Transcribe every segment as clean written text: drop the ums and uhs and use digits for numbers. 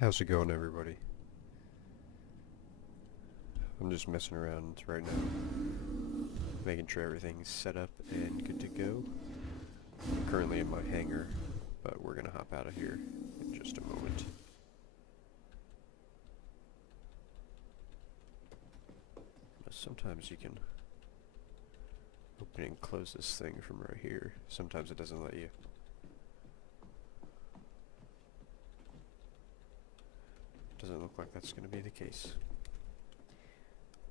How's it going, everybody? I'm just messing around right now, making sure everything's set up and good to go. I'm currently in my hangar, but we're gonna hop out of here in just a moment. Sometimes you can open and close this thing from right here. Sometimes it doesn't let you. Doesn't look like that's going to be the case.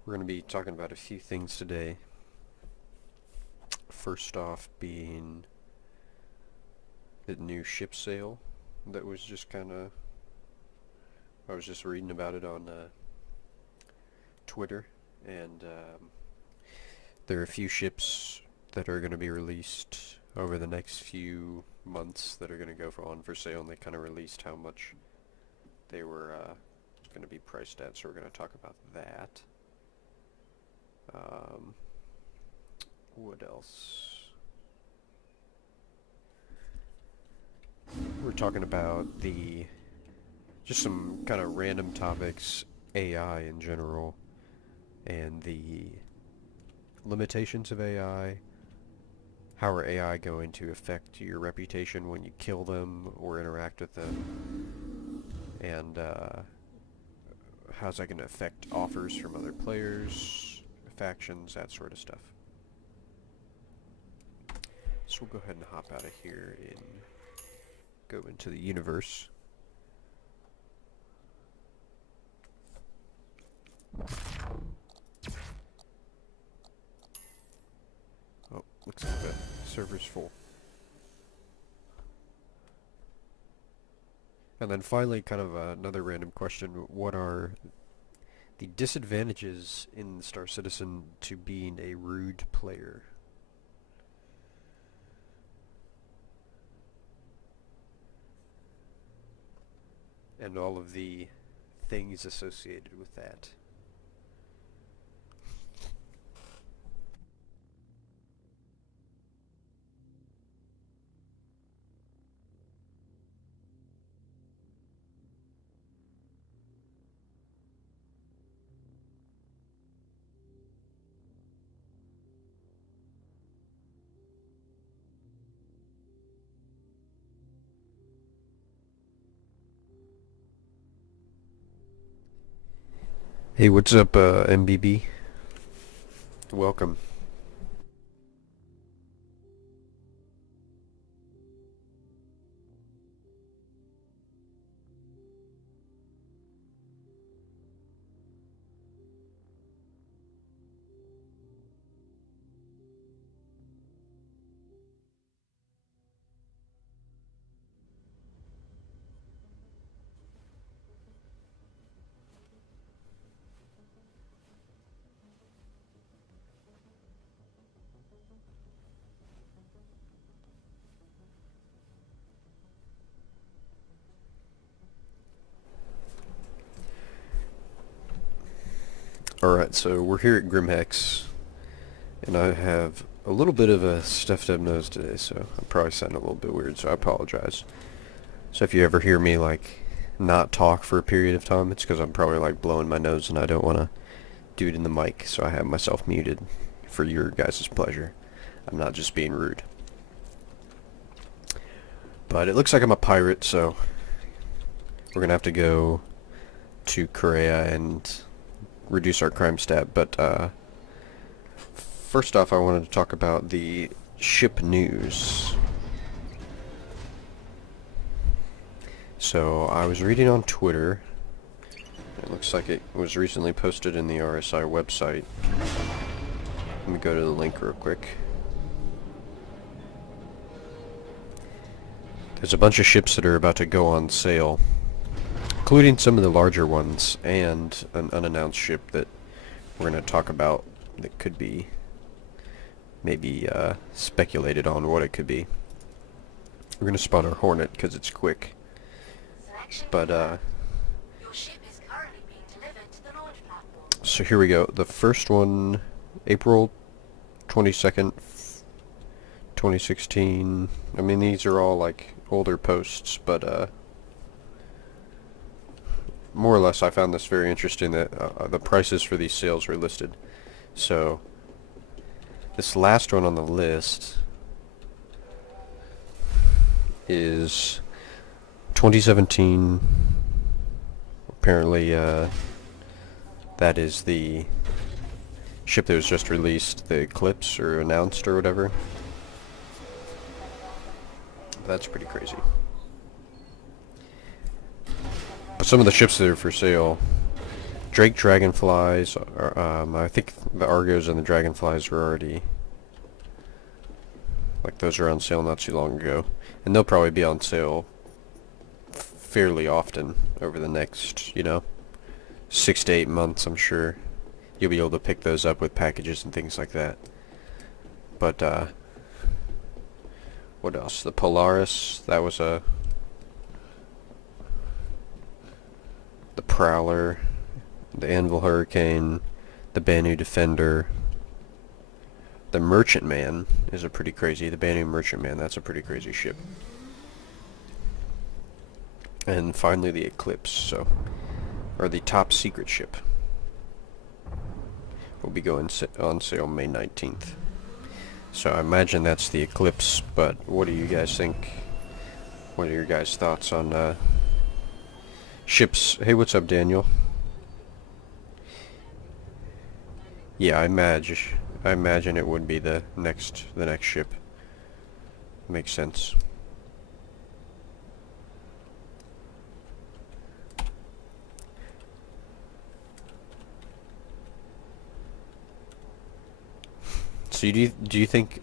We're going to be talking about a few things today. First off being the new ship sale that was just kind of... I was just reading about it on Twitter, and there are a few ships that are going to be released over the next few months that are going to go on for sale, and they kind of released how much they were going to be priced at, so we're going to talk about that. What else? We're talking about just some kind of random topics, AI in general, and the limitations of AI. How are AI going to affect your reputation when you kill them or interact with them? And how's that going to affect offers from other players, factions, that sort of stuff. So we'll go ahead and hop out of here and go into the universe. Oh, looks like the server's full. And then finally, kind of another random question: what are the disadvantages in Star Citizen to being a rude player? And all of the things associated with that. Hey, what's up, MBB? Welcome. Alright, so we're here at Grimhex, and I have a little bit of a stuffed up nose today, so I'm probably sounding a little bit weird, so I apologize. So if you ever hear me, like, not talk for a period of time, it's because I'm probably, like, blowing my nose and I don't want to do it in the mic, so I have myself muted for your guys' pleasure. I'm not just being rude. But it looks like I'm a pirate, so we're going to have to go to Korea and reduce our crime stat, but first off I wanted to talk about the ship news. So I was reading on Twitter, it looks like it was recently posted in the RSI website. Let me go to the link real quick. There's a bunch of ships that are about to go on sale, including some of the larger ones, and an unannounced ship that we're going to talk about that could be maybe speculated on what it could be. We're going to spawn our Hornet because it's quick. But your ship is currently being delivered to the launch platform. So here we go. The first one, April 22nd, 2016. I mean, these are all like older posts, but more or less, I found this very interesting that the prices for these sales were listed. So, this last one on the list is 2017. Apparently, that is the ship that was just released, the Eclipse, or announced, or whatever. That's pretty crazy. But some of the ships that are for sale, Drake Dragonflies, I think the Argos and the Dragonflies were already, like, those are on sale not too long ago. And they'll probably be on sale fairly often over the next, 6 to 8 months, I'm sure. You'll be able to pick those up with packages and things like that. But, what else? The Polaris, that was the Prowler, the Anvil Hurricane, the Banu Defender. The Merchantman is a pretty crazy, the Banu Merchantman, that's a pretty crazy ship. And finally the Eclipse, or the top secret ship, will be going on sale May 19th. So I imagine that's the Eclipse, but what do you guys think? What are your guys' thoughts on ships? Hey, what's up, Daniel? Yeah, I imagine it would be the next ship. Makes sense. So do you think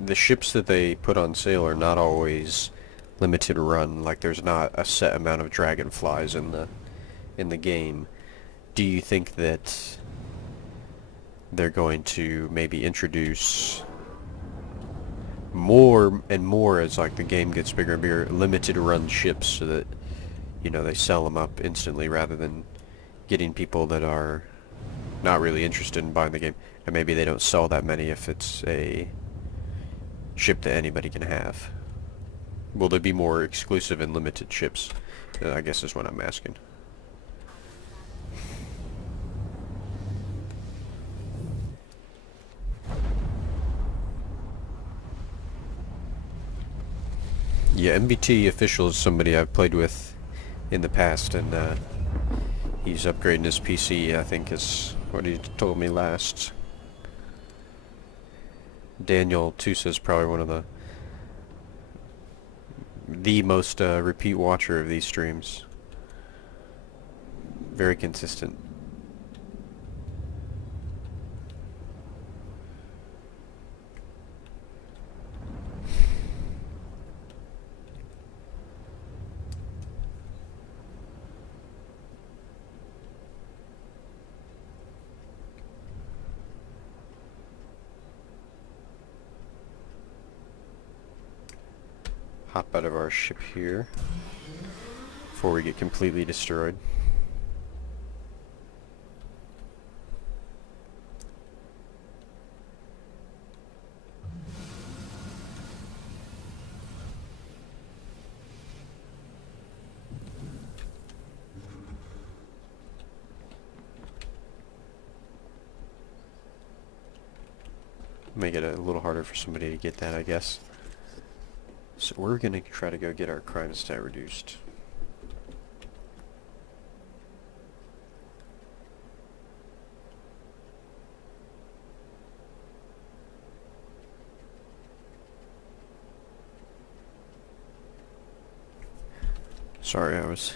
the ships that they put on sale are not always limited run? Like there's not a set amount of Dragonflies in the game. Do you think that they're going to maybe introduce more and more as like the game gets bigger and bigger, limited run ships, so that they sell them up instantly rather than getting people that are not really interested in buying the game, and maybe they don't sell that many if it's a ship that anybody can have? Will there be more exclusive and limited ships? I guess is what I'm asking. Yeah, MBT Official is somebody I've played with in the past, and he's upgrading his PC, I think is what he told me last. Daniel Tusa is probably one of the most repeat watcher of these streams. Very consistent. Hop out of our ship here before we get completely destroyed. Make it a little harder for somebody to get that, I guess. So we're going to try to go get our crime stat reduced. Sorry, I was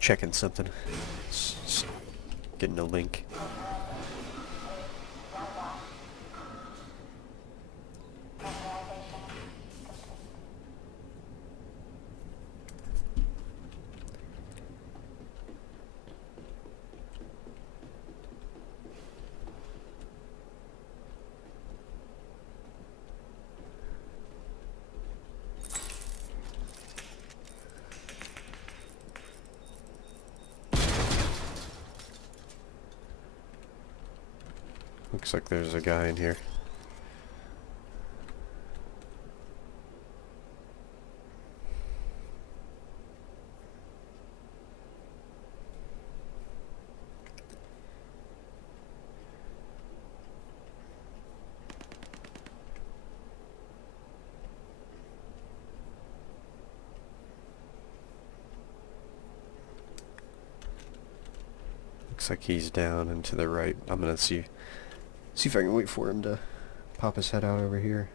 checking something. Getting a link. Looks like there's a guy in here. Looks like he's down and to the right. I'm gonna see if I can wait for him to pop his head out over here.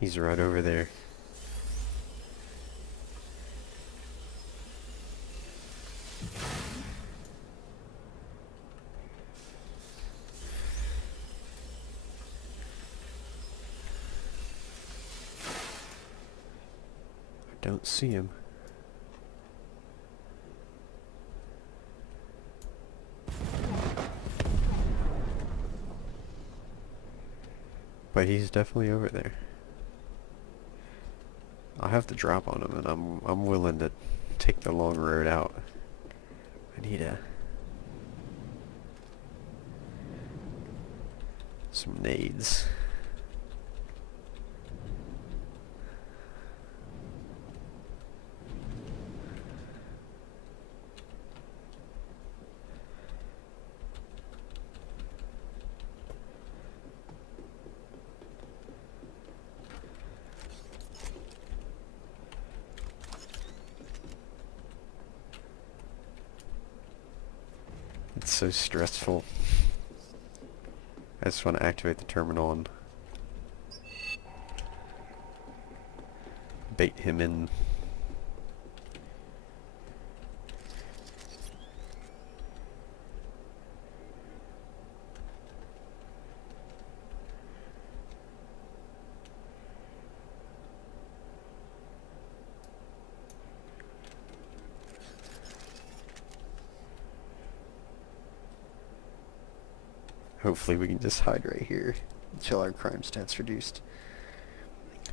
He's right over there. I don't see him. But he's definitely over there. I'll have to drop on him, and I'm willing to take the long road out. I need some nades. It's so stressful. I just want to activate the terminal and bait him in. Hopefully we can just hide right here until our crime stats reduced.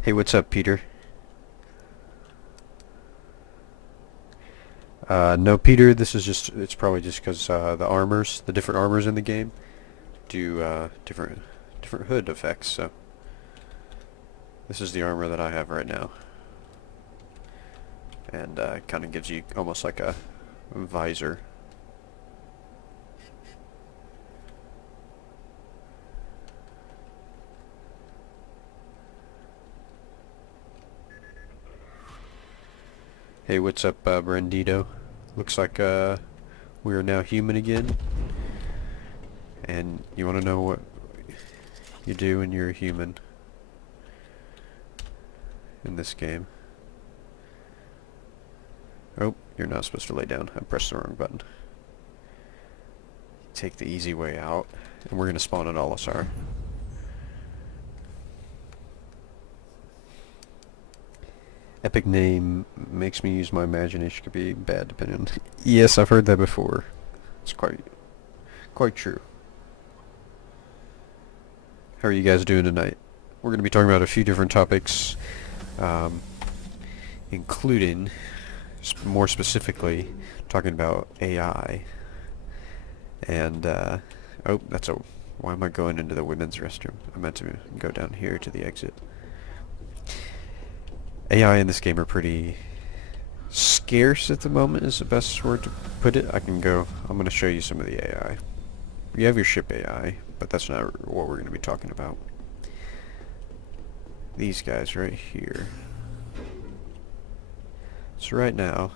Hey, what's up, Peter? No, Peter, this is just, it's probably just because the different armors in the game do different hood effects, so this is the armor that I have right now. And it kind of gives you almost like a visor. Hey, what's up, Brandito? Looks like we are now human again. And you want to know what you do when you're a human in this game? Oh, you're not supposed to lay down. I pressed the wrong button. Take the easy way out, and we're going to spawn an Olisar. Epic name makes me use my imagination. Could be bad depending on... Yes, I've heard that before. It's quite true. How are you guys doing tonight? We're going to be talking about a few different topics, including, more specifically, talking about AI. And, oh, that's a... Why am I going into the women's restroom? I meant to go down here to the exit. AI in this game are pretty scarce at the moment is the best word to put it. I'm going to show you some of the AI. You have your ship AI, but that's not what we're going to be talking about. These guys right here. So right now,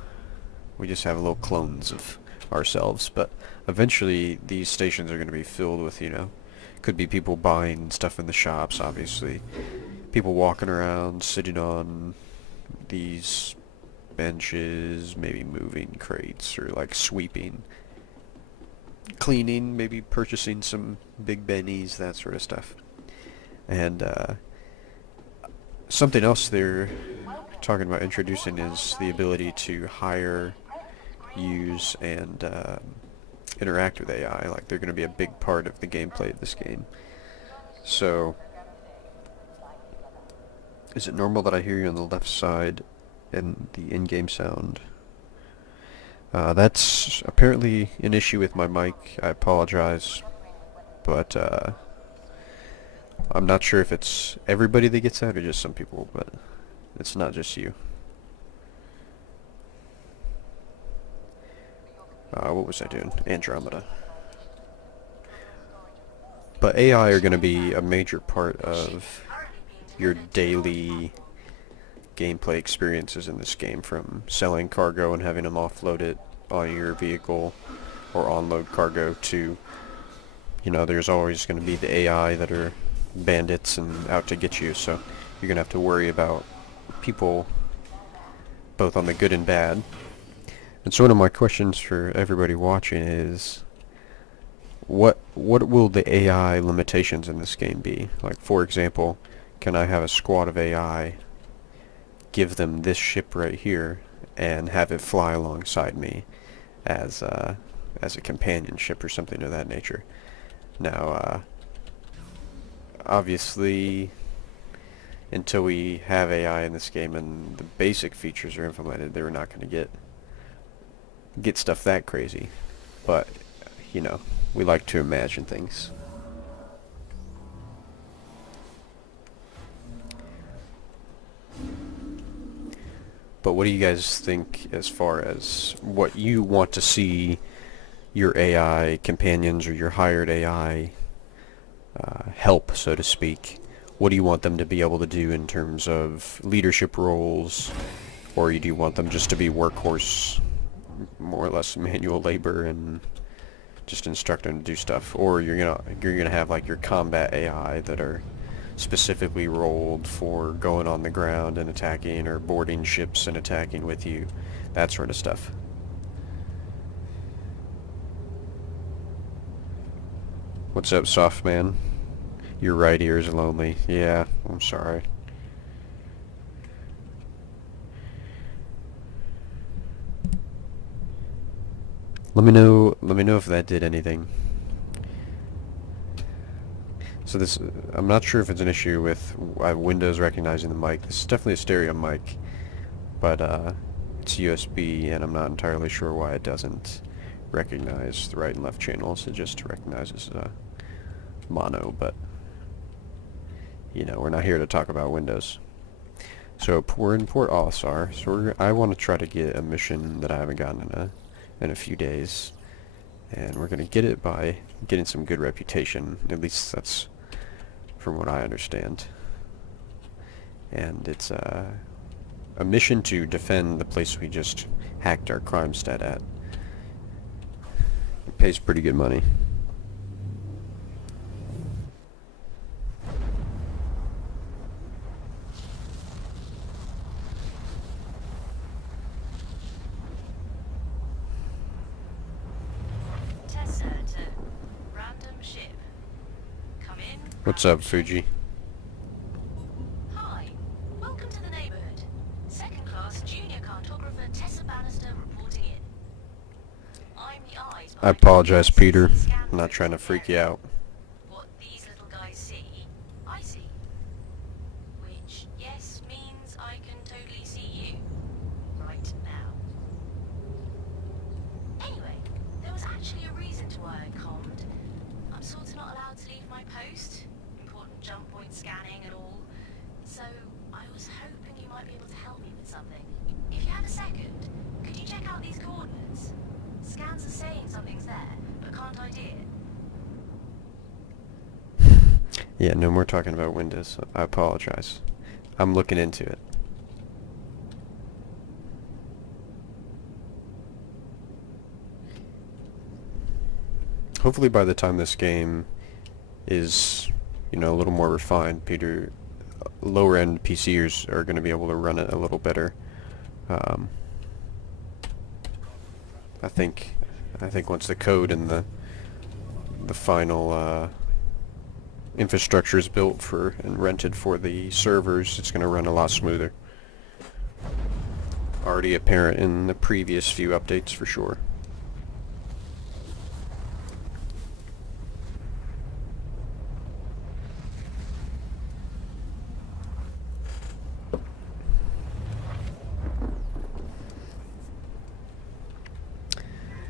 we just have little clones of ourselves, but eventually these stations are going to be filled with, could be people buying stuff in the shops, obviously. People walking around, sitting on these benches, maybe moving crates, or like sweeping, cleaning, maybe purchasing some big bennies, that sort of stuff. And something else they're talking about introducing is the ability to hire, use, and interact with AI. Like, they're going to be a big part of the gameplay of this game. So... Is it normal that I hear you on the left side in the in-game sound? That's apparently an issue with my mic. I apologize. But I'm not sure if it's everybody that gets that or just some people, but it's not just you. What was I doing? Andromeda. But AI are going to be a major part of your daily gameplay experiences in this game, from selling cargo and having them offload it on your vehicle or onload cargo to, you know, there's always going to be the AI that are bandits and out to get you, so you're going to have to worry about people both on the good and bad. And so one of my questions for everybody watching is, what will the AI limitations in this game be? Like, for example, can I have a squad of AI, give them this ship right here, and have it fly alongside me as a companion ship or something of that nature? Now, obviously, until we have AI in this game and the basic features are implemented, they're not going to get stuff that crazy. But, you know, we like to imagine things. But what do you guys think as far as what you want to see your AI companions or your hired AI help, so to speak? What do you want them to be able to do in terms of leadership roles, or do you want them just to be workhorse, more or less manual labor, and just instruct them to do stuff? Or you're gonna have like your combat AI that are specifically rolled for going on the ground and attacking, or boarding ships and attacking with you, that sort of stuff. What's up, soft man? Your right ear is lonely. Yeah, I'm sorry. Let me know if that did anything. So this, I'm not sure if it's an issue with Windows recognizing the mic. This is definitely a stereo mic, but it's USB, and I'm not entirely sure why it doesn't recognize the right and left channels. It just recognizes mono, but you know, we're not here to talk about Windows. So we're in Port Olisar, so I want to try to get a mission that I haven't gotten in a few days, and we're going to get it by getting some good reputation. At least that's from what I understand. And it's a mission to defend the place we just hacked our crime stat at. It pays pretty good money. What's up, Fuji? Hi, welcome to the neighborhood. Second class junior cartographer Tessa Bannister reporting in. I'm the eyes. I apologize, Peter. I'm not trying to freak you out. What these little guys see, I see. Which, yes, means I can totally see you. Right now. Anyway, there was actually a reason to why I commed. I'm sort of not allowed to leave my post. Important jump point scanning and all. So, I was hoping you might be able to help me with something. If you had a second, could you check out these coordinates? Scans are saying something's there, but can't ID it. Yeah, no more talking about Windows. I apologize. I'm looking into it. Hopefully by the time this game is, you know, a little more refined, Peter, lower end PCers are going to be able to run it a little better. I think once the code and the final infrastructure is built for and rented for the servers, it's going to run a lot smoother. Already apparent in the previous few updates for sure.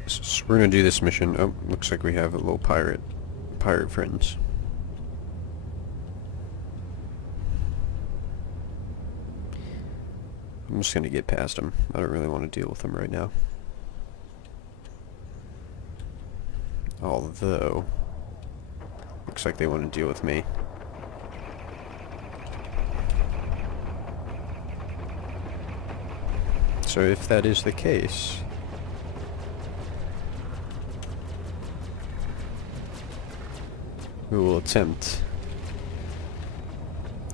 So we're gonna do this mission. Oh, looks like we have a little pirate friends. I'm just gonna get past them. I don't really want to deal with them right now. Although, looks like they want to deal with me. So if that is the case, we will attempt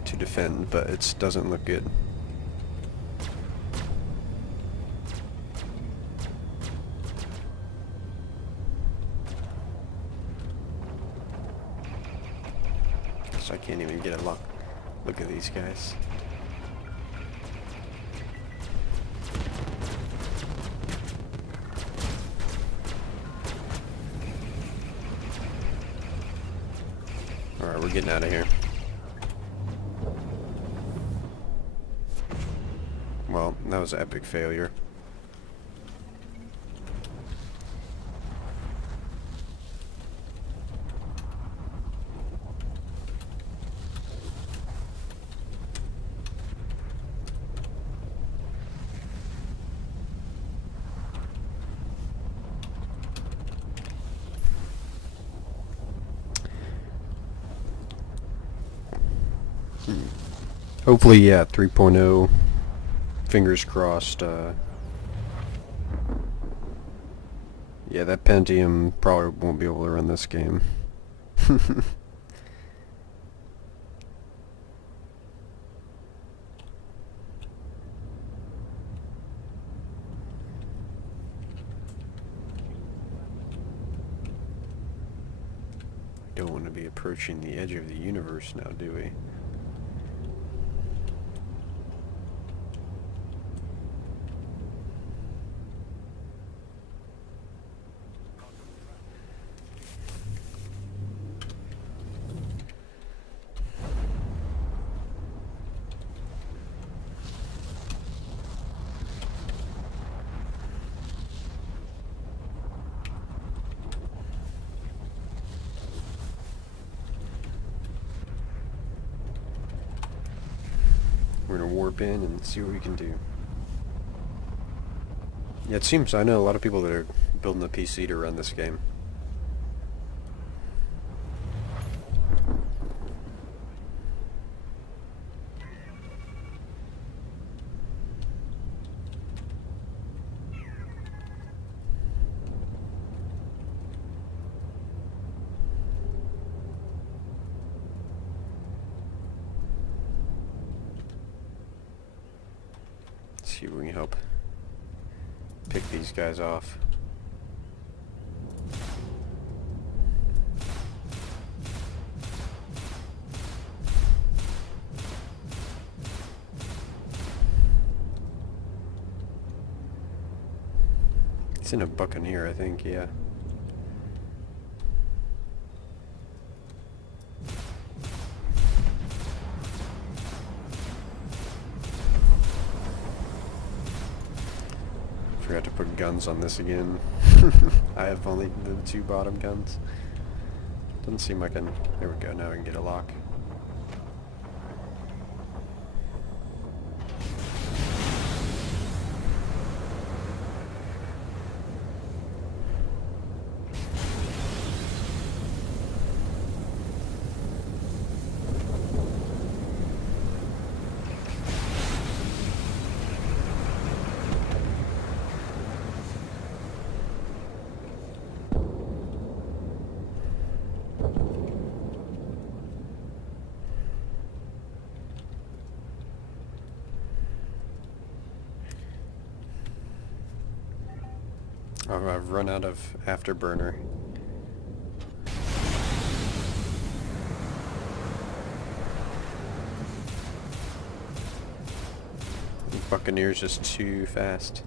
to defend, but it doesn't look good. So I can't even get a look. Look at these guys. Alright, we're getting out of here. Well, that was an epic failure. Hopefully, yeah, 3.0. Fingers crossed. Yeah, that Pentium probably won't be able to run this game. Don't want to be approaching the edge of the universe now, do we? We're gonna warp in and see what we can do. Yeah, it seems I know a lot of people that are building a PC to run this game. See if we can help pick these guys off. It's in a Buccaneer, I think, yeah. Forgot to put guns on this again. I have only the 2 bottom guns. Doesn't seem like I can... There we go, now I can get a lock. I've run out of afterburner. Buccaneer's just too fast.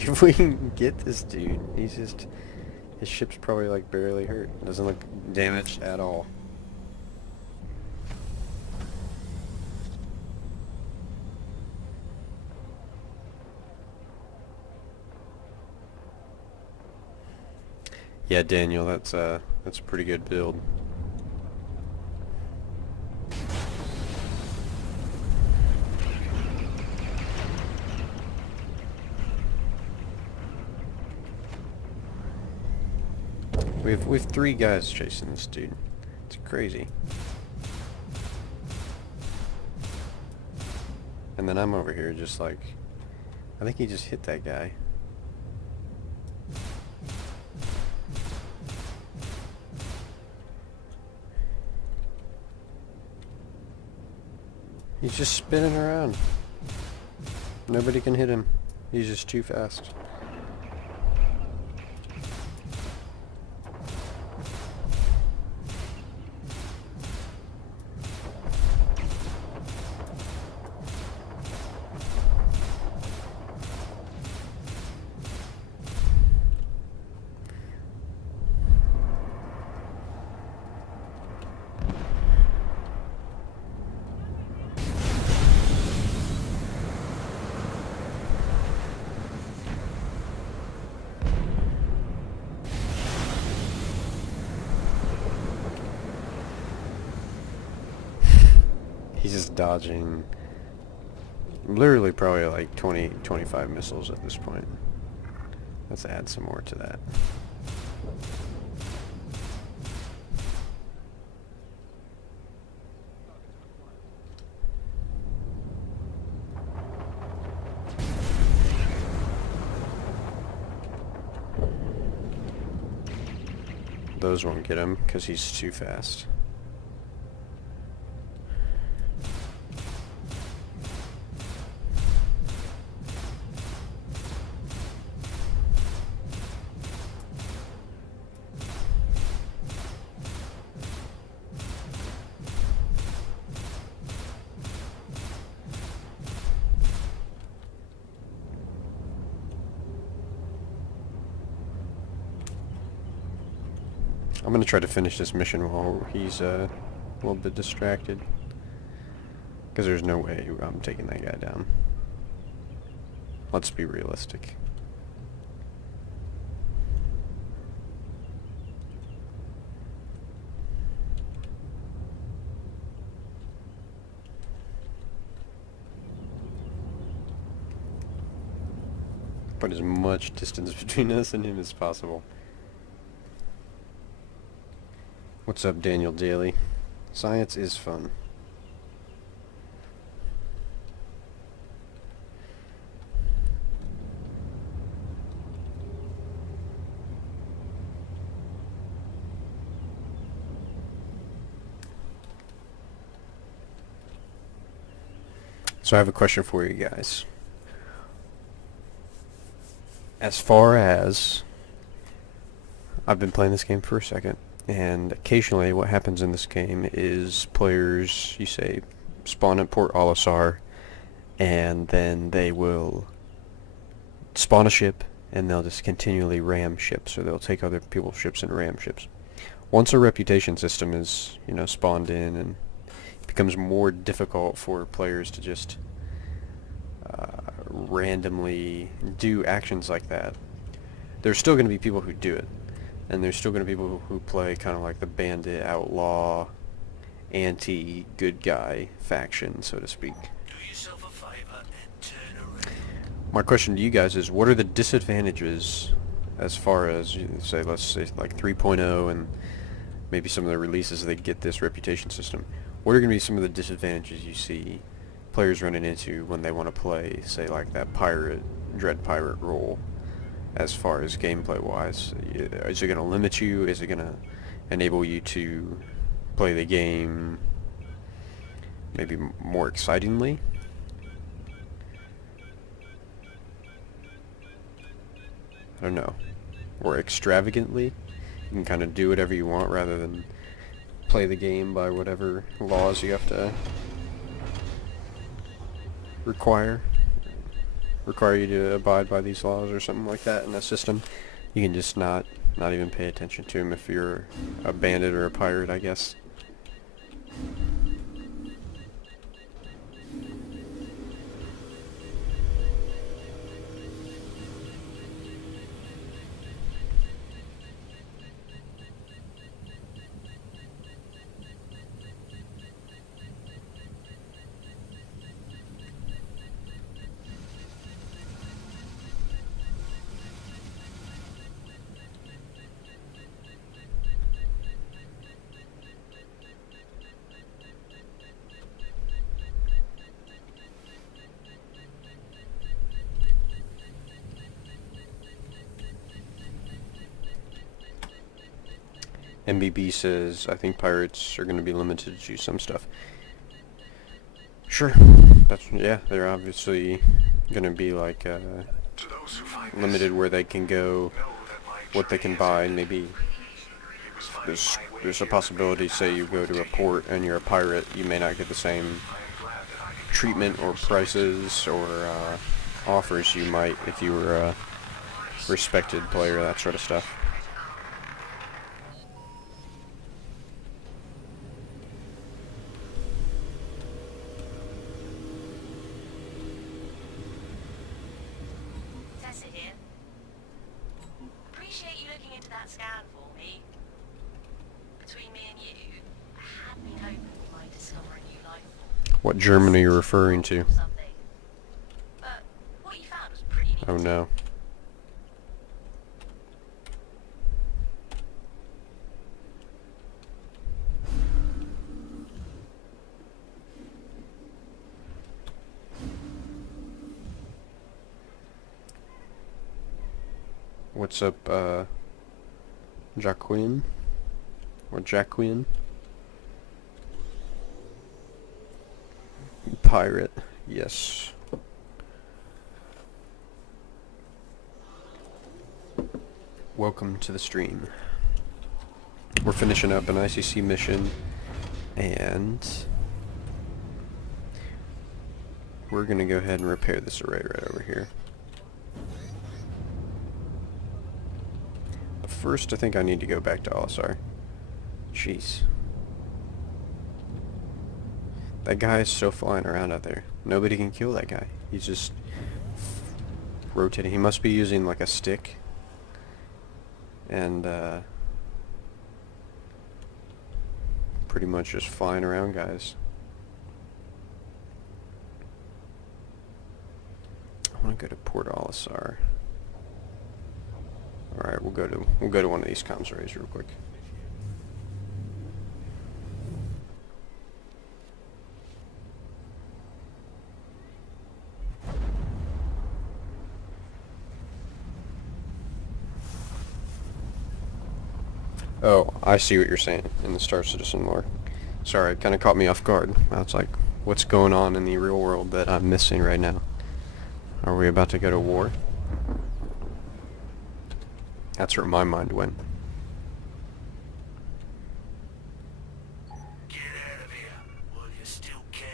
see if we can get this dude. He's just... His ship's probably like barely hurt. Doesn't look damaged at all. Yeah, Daniel, that's a pretty good build. We've 3 guys chasing this dude. It's crazy. And then I'm over here just like, I think he just hit that guy. He's just spinning around. Nobody can hit him. He's just too fast. He's just dodging literally probably like 25 missiles at this point. Let's add some more to that. Those won't get him because he's too fast. I'm gonna try to finish this mission while he's a little bit distracted, because there's no way I'm taking that guy down. Let's be realistic. Put as much distance between us and him as possible. What's up, Daniel Daly? Science is fun. So I have a question for you guys. As far as I've been playing this game for a second, and occasionally what happens in this game is players, you say, spawn at Port Olisar, and then they will spawn a ship, and they'll just continually ram ships, or they'll take other people's ships and ram ships. Once a reputation system is, spawned in, and it becomes more difficult for players to just randomly do actions like that. There's still going to be people who do it. And there's still going to be people who play kind of like the bandit, outlaw, anti-good guy faction, so to speak. Do yourself a favor and turn around. My question to you guys is, what are the disadvantages as far as, let's say like 3.0 and maybe some of the releases that get this reputation system? What are going to be some of the disadvantages you see players running into when they want to play, say, like that Dread Pirate role? As far as gameplay wise, is it going to limit you? Is it going to enable you to play the game maybe more excitingly? I don't know. Or extravagantly? You can kind of do whatever you want rather than play the game by whatever laws you have to require. require you to abide by these laws or something like that in a system, you can just not even pay attention to them if you're a bandit or a pirate, I guess. MBB says, I think pirates are going to be limited to some stuff. Sure. Yeah, they're obviously going to be like limited where they can go, what they can buy. Maybe there's a possibility, say you go to a port and you're a pirate, you may not get the same treatment or prices or offers you might if you were a respected player, that sort of stuff. Scan for me. Between me and you, I had been hoping we might discover a new life form. What German are you referring to? Something. But what you found was pretty neat. Oh no. What's up, Jacqueline? Or Jacqueline? Pirate, yes. Welcome to the stream. We're finishing up an ICC mission, and we're gonna go ahead and repair this array right over here. First, I think I need to go back to Alisar. Jeez. That guy is still flying around out there. Nobody can kill that guy. He's just rotating. He must be using like a stick. And, pretty much just flying around guys. I want to go to Port Alisar. Alright, we'll go to one of these comms arrays real quick. Oh, I see what you're saying in the Star Citizen lore. Sorry, it kind of caught me off guard. I was like, what's going on in the real world that I'm missing right now? Are we about to go to war? That's where my mind went. Get out of here while you still can.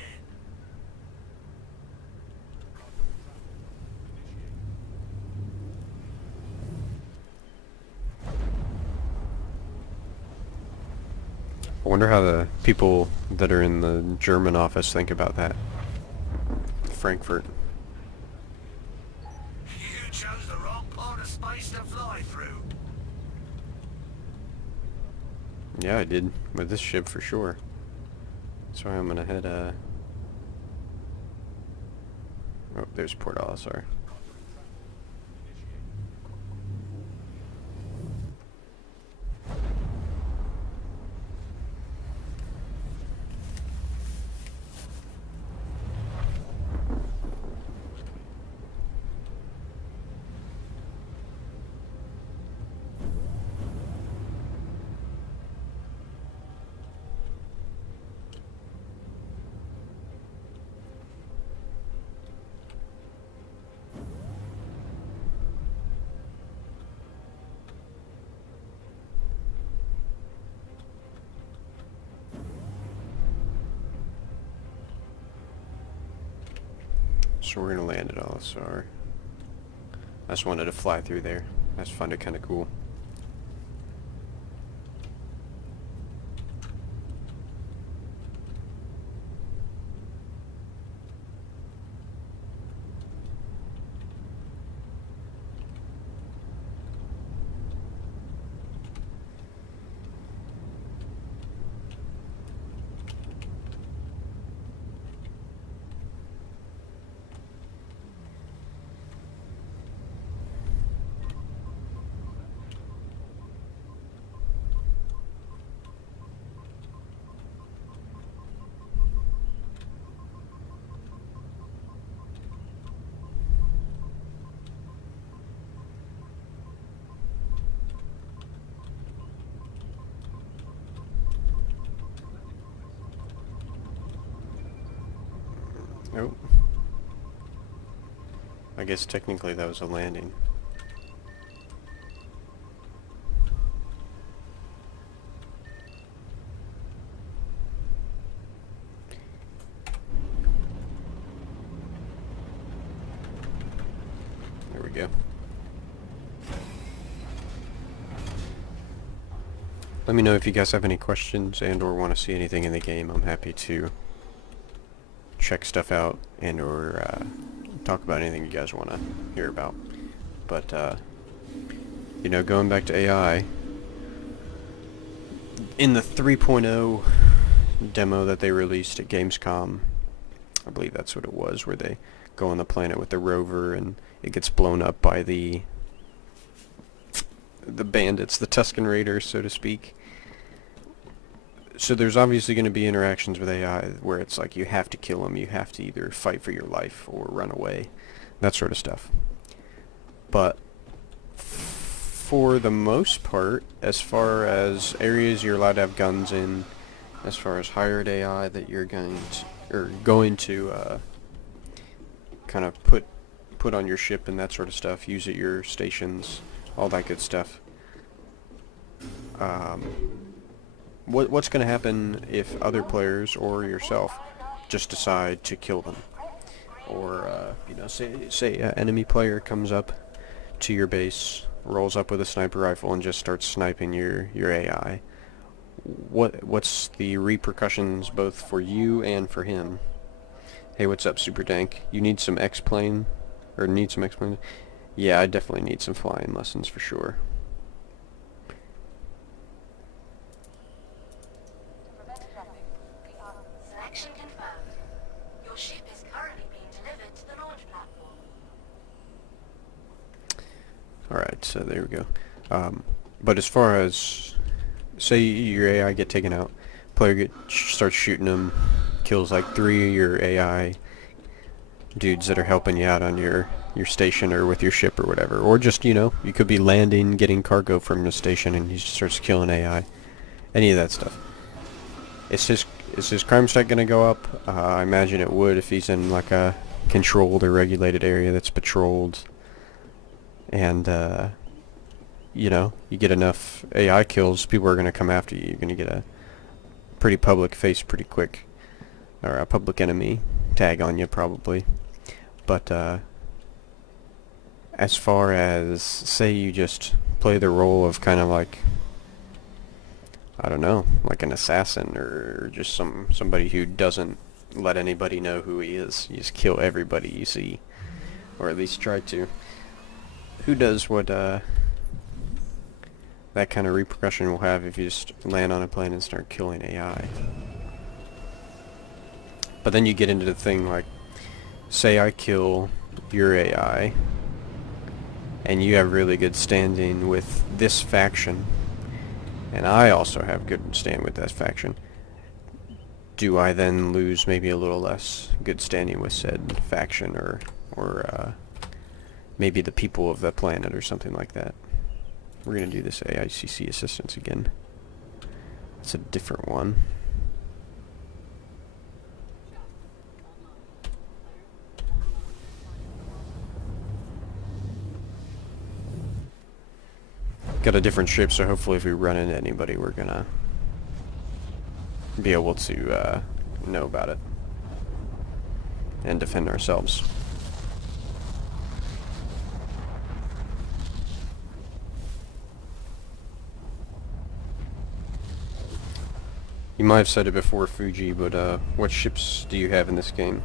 I wonder how the people that are in the German office think about that. Frankfurt. You chose the wrong part of space to fly through. Yeah, I did. With this ship for sure. That's why I'm gonna head, oh, there's Port Alisar. So we're gonna land at Alisar. I just wanted to fly through there. I just find it kind of cool. Oh. I guess technically that was a landing. There we go. Let me know if you guys have any questions and or want to see anything in the game. I'm happy to check stuff out and or talk about anything you guys want to hear about. But you know, going back to AI, in the 3.0 demo that they released at Gamescom, I believe that's what it was, where they go on the planet with the rover and it gets blown up by the bandits, the Tusken Raiders, so to speak. So there's obviously going to be interactions with AI where it's like you have to kill them, you have to either fight for your life or run away, that sort of stuff. But for the most part, as far as areas you're allowed to have guns in, as far as hired AI that you're going to kind of put on your ship and that sort of stuff, use at your stations, all that good stuff. What's going to happen if other players or yourself just decide to kill them? Or, you know, say an enemy player comes up to your base, rolls up with a sniper rifle and just starts sniping your AI. What's the repercussions both for you and for him? Hey, what's up, Super Dank? You need some X-Plane? Or need some X-Plane? Yeah, I definitely need some flying lessons for sure. Selection confirmed. Your ship is currently being delivered to the launch platform. Alright, so there we go. But as far as, say your AI get taken out, player starts shooting them, kills like 3 of your AI dudes that are helping you out on your station or with your ship or whatever. Or just, you know, you could be landing, getting cargo from the station and he just starts killing AI. Any of that stuff. Is his crime stat going to go up? I imagine it would if he's in like a controlled or regulated area that's patrolled. And, you know, you get enough AI kills, people are going to come after you. You're going to get a pretty public face pretty quick. Or a public enemy tag on you probably. But, as far as, say you just play the role of kind of like, I don't know, like an assassin or just somebody who doesn't let anybody know who he is. You just kill everybody you see. Or at least try to. Who does what that kind of repercussion will have if you just land on a plane and start killing AI. But then you get into the thing like, say I kill your AI and you have really good standing with this faction and I also have good standing with that faction. Do I then lose maybe a little less good standing with said faction or maybe the people of the planet or something like that? We're going to do this AICC assistance again. It's a different one. Got a different ship, so hopefully if we run into anybody, we're gonna be able to know about it and defend ourselves. You might have said it before, Fuji, but what ships do you have in this game?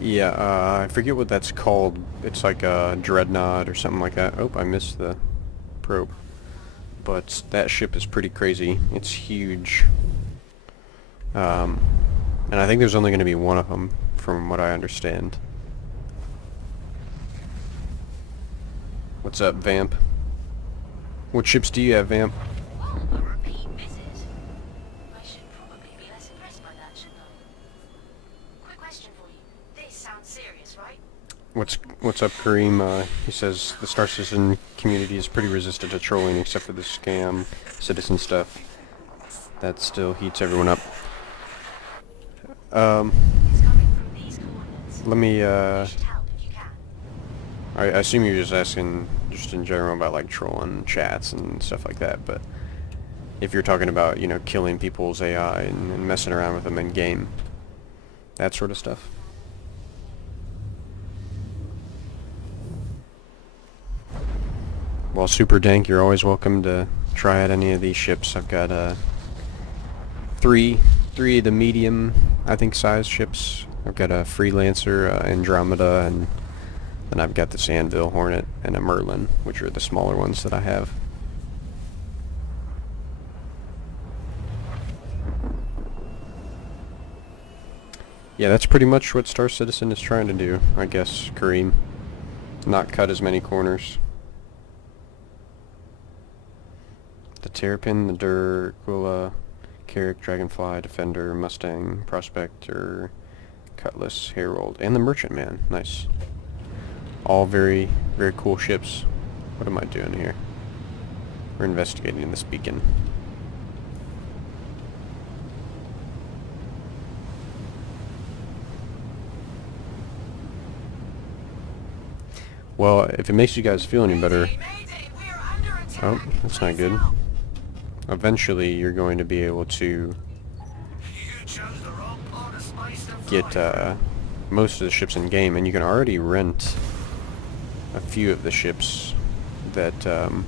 Yeah, I forget what that's called. It's like a dreadnought or something like that. Oh, I missed the probe. But that ship is pretty crazy. It's huge. And I think there's only going to be one of them, from what I understand. What's up, Vamp? What ships do you have, Vamp? Well, a repeat visit. I should probably be less impressed by that, shouldn't I? Quick question for you. This sounds serious, right? What's up, Kareem? He says the Star Citizen community is pretty resistant to trolling, except for the scam citizen stuff. That still heats everyone up. It's coming from these coordinates. Let me, You should help if you can. I assume you're just asking, just in general, about like trolling chats and stuff like that, but if you're talking about, you know, killing people's AI and messing around with them in game, that sort of stuff. Well, Super Dank, you're always welcome to try out any of these ships. I've got three of the medium, I think, size ships. I've got a Freelancer, Andromeda, and then I've got the Anvil Hornet and a Merlin, which are the smaller ones that I have. Yeah, that's pretty much what Star Citizen is trying to do, I guess, Kareem. Not cut as many corners. The Terrapin, the Dur, Aquila, Carrick, Dragonfly, Defender, Mustang, Prospector, Cutlass, Herald, and the Merchantman. Nice. All very, very cool ships. What am I doing here? We're investigating this beacon. Well, if it makes you guys feel any better... Oh, that's not good. Eventually, you're going to be able to get most of the ships in game, and you can already rent a few of the ships that are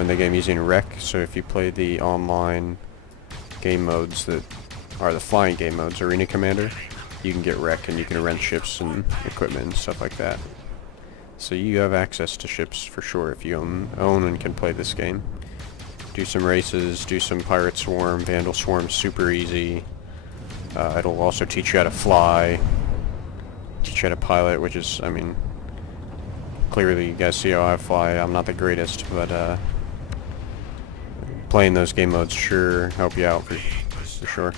in the game using rec. So if you play the online game modes that are the flying game modes, Arena Commander, you can get rec and you can rent ships and equipment and stuff like that. So you have access to ships for sure if you own and can play this game. Do some races, do some Pirate Swarm, Vandal Swarm, super easy. It'll also teach you how to fly, teach you how to pilot, which is, I mean, clearly you guys see how I fly. I'm not the greatest, but playing those game modes sure help you out for sure.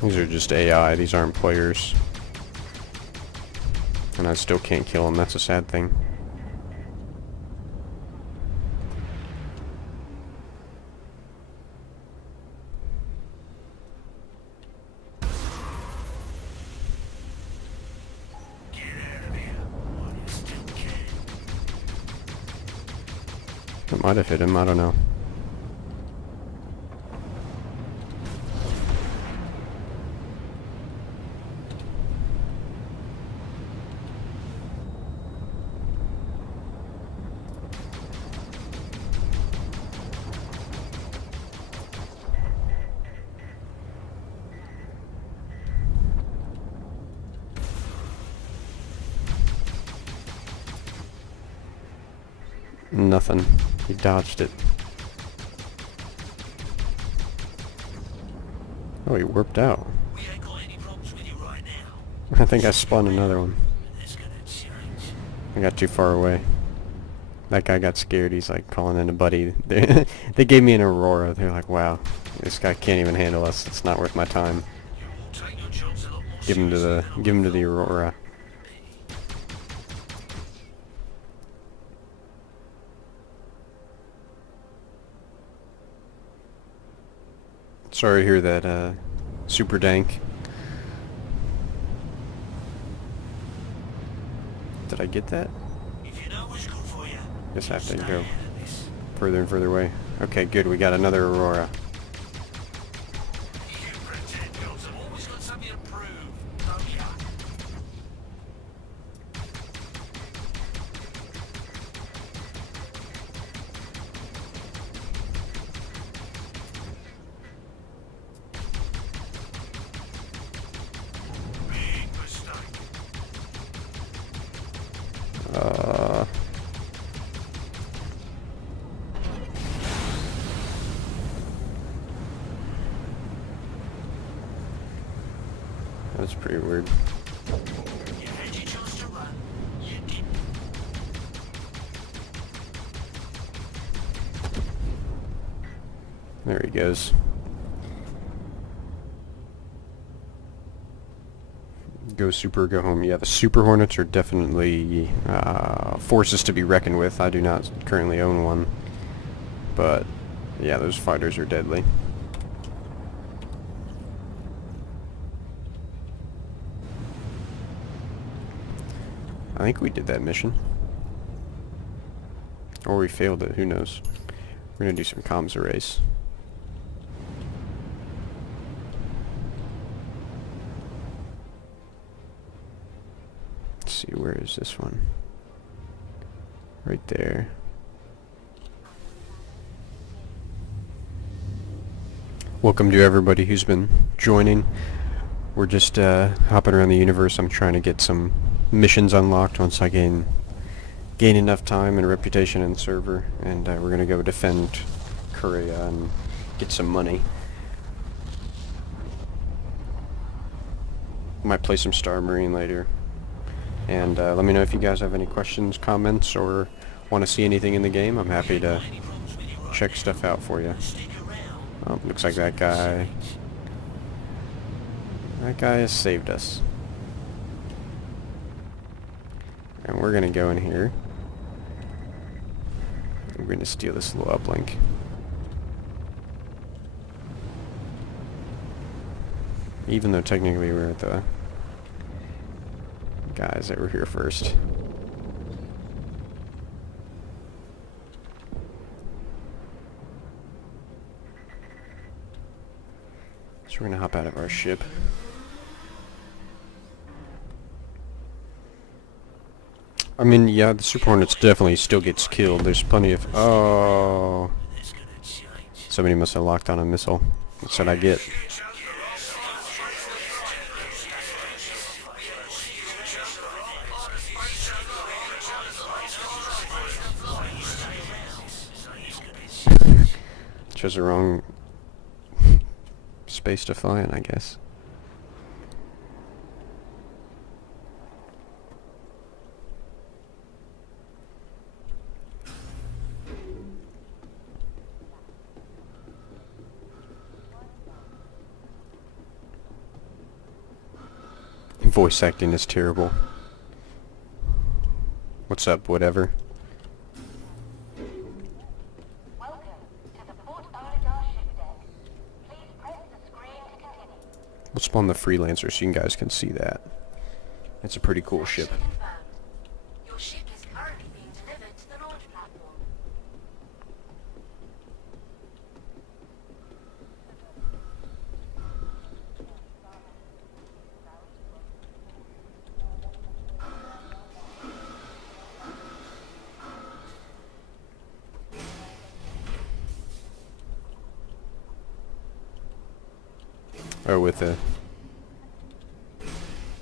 These are just AI, these aren't players. And I still can't kill them, that's a sad thing. It might have hit him, I don't know. Nothing. He dodged it. Oh, he warped out. We ain't got any problems with you right now. I think I spawned another one. That's gonna change. I got too far away. That guy got scared. He's like calling in a buddy. They gave me an Aurora. They're like, wow, this guy can't even handle us. It's not worth my time. Take your jobs a lot more Give him to the Aurora. Sorry to hear that, super dank. Did I get that? If you know what's good for you, Guess I have to stay go out of this. further and further away. Okay, good. We got another Aurora. You pretend jobs have always got something to prove, don't ya? Big mistake. That's pretty weird. You had your chance to run, you didn't. There he goes. Go Super, go home. Yeah, the Super Hornets are definitely forces to be reckoned with. I do not currently own one. But, yeah, those fighters are deadly. I think we did that mission. Or we failed it, who knows. We're gonna do some comms erase. Let's see, where is this one? Right there. Welcome to everybody who's been joining. We're just hopping around the universe. I'm trying to get some missions unlocked once I gain enough time and reputation in the server, and we're gonna go defend Korea and get some money. Might play some Star Marine later. And let me know if you guys have any questions, comments, or want to see anything in the game. I'm happy to check stuff out for you. Looks like that guy has saved us. And we're gonna go in here. We're gonna steal this little uplink. Even though technically we're the guys that were here first. So we're gonna hop out of our ship. I mean, yeah, the Super Hornets definitely still gets killed. There's plenty of... Oh... Somebody must have locked on a missile. That's what I get. Chose the wrong space to fly in, I guess. Voice acting is terrible. What's up, whatever? Welcome to the Port Onagar ship deck. Please press the screen to continue. We'll spawn the Freelancer so you guys can see that. It's a pretty cool ship. Connection confirmed. Your ship is currently being delivered to the launch platform. Oh, with the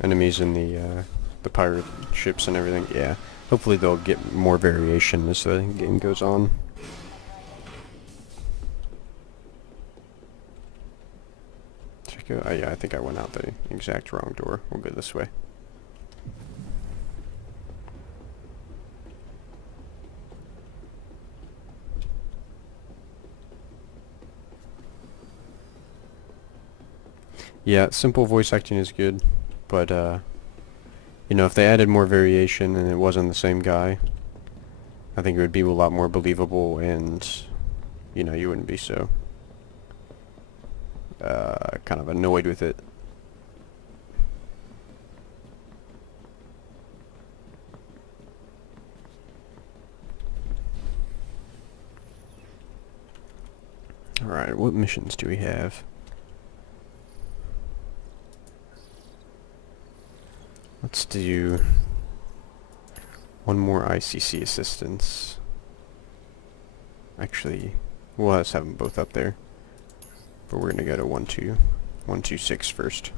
enemies in the pirate ships and everything. Yeah. Hopefully they'll get more variation as the game goes on. Check out. Oh, yeah, I think I went out the exact wrong door. We'll go this way. Yeah, simple voice acting is good, but you know, if they added more variation and it wasn't the same guy, I think it would be a lot more believable, and you know, you wouldn't be so kind of annoyed with it. Alright, what missions do we have? Let's do one more ICC assistance. Actually, we'll just have them both up there. But we're gonna go to 126 first.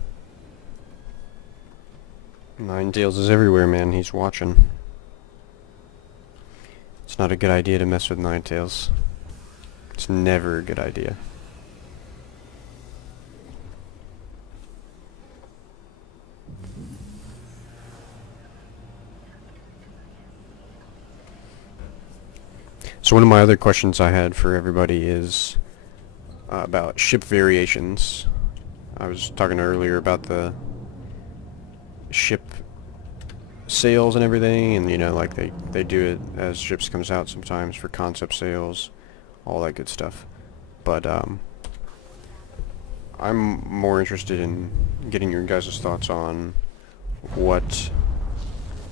Ninetales is everywhere, man. He's watching. It's not a good idea to mess with Ninetales. It's never a good idea. So one of my other questions I had for everybody is about ship variations. I was talking earlier about the ship sales and everything, and you know, like they do it as ships comes out sometimes for concept sales, all that good stuff. But I'm more interested in getting your guys' thoughts on what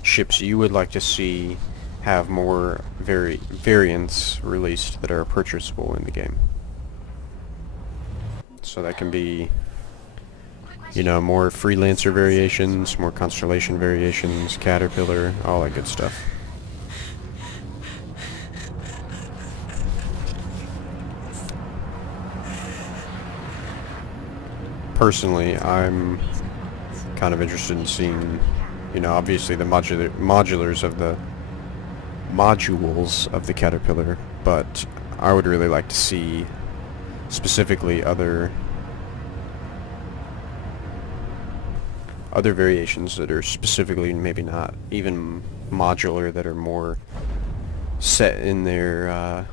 ships you would like to see have more variants released that are purchasable in the game. So that can be, you know, more freelancer variations, more constellation variations, caterpillar, all that good stuff. Personally, I'm kind of interested in seeing, you know, obviously the modules of the caterpillar, but I would really like to see specifically other variations that are specifically maybe not even modular, that are more set in their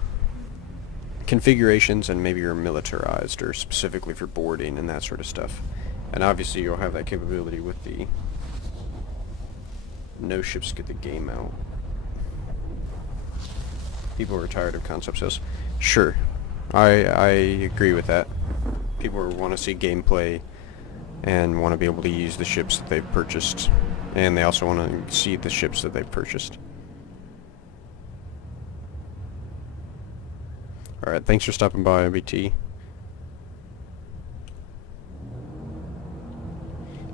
configurations and maybe are militarized or specifically for boarding and that sort of stuff. And obviously you'll have that capability with the no ships get the game out. People are tired of concept sales. Sure, I agree with that. People want to see gameplay and want to be able to use the ships that they've purchased, and they also want to see the ships that they've purchased. Alright, thanks for stopping by, MBT.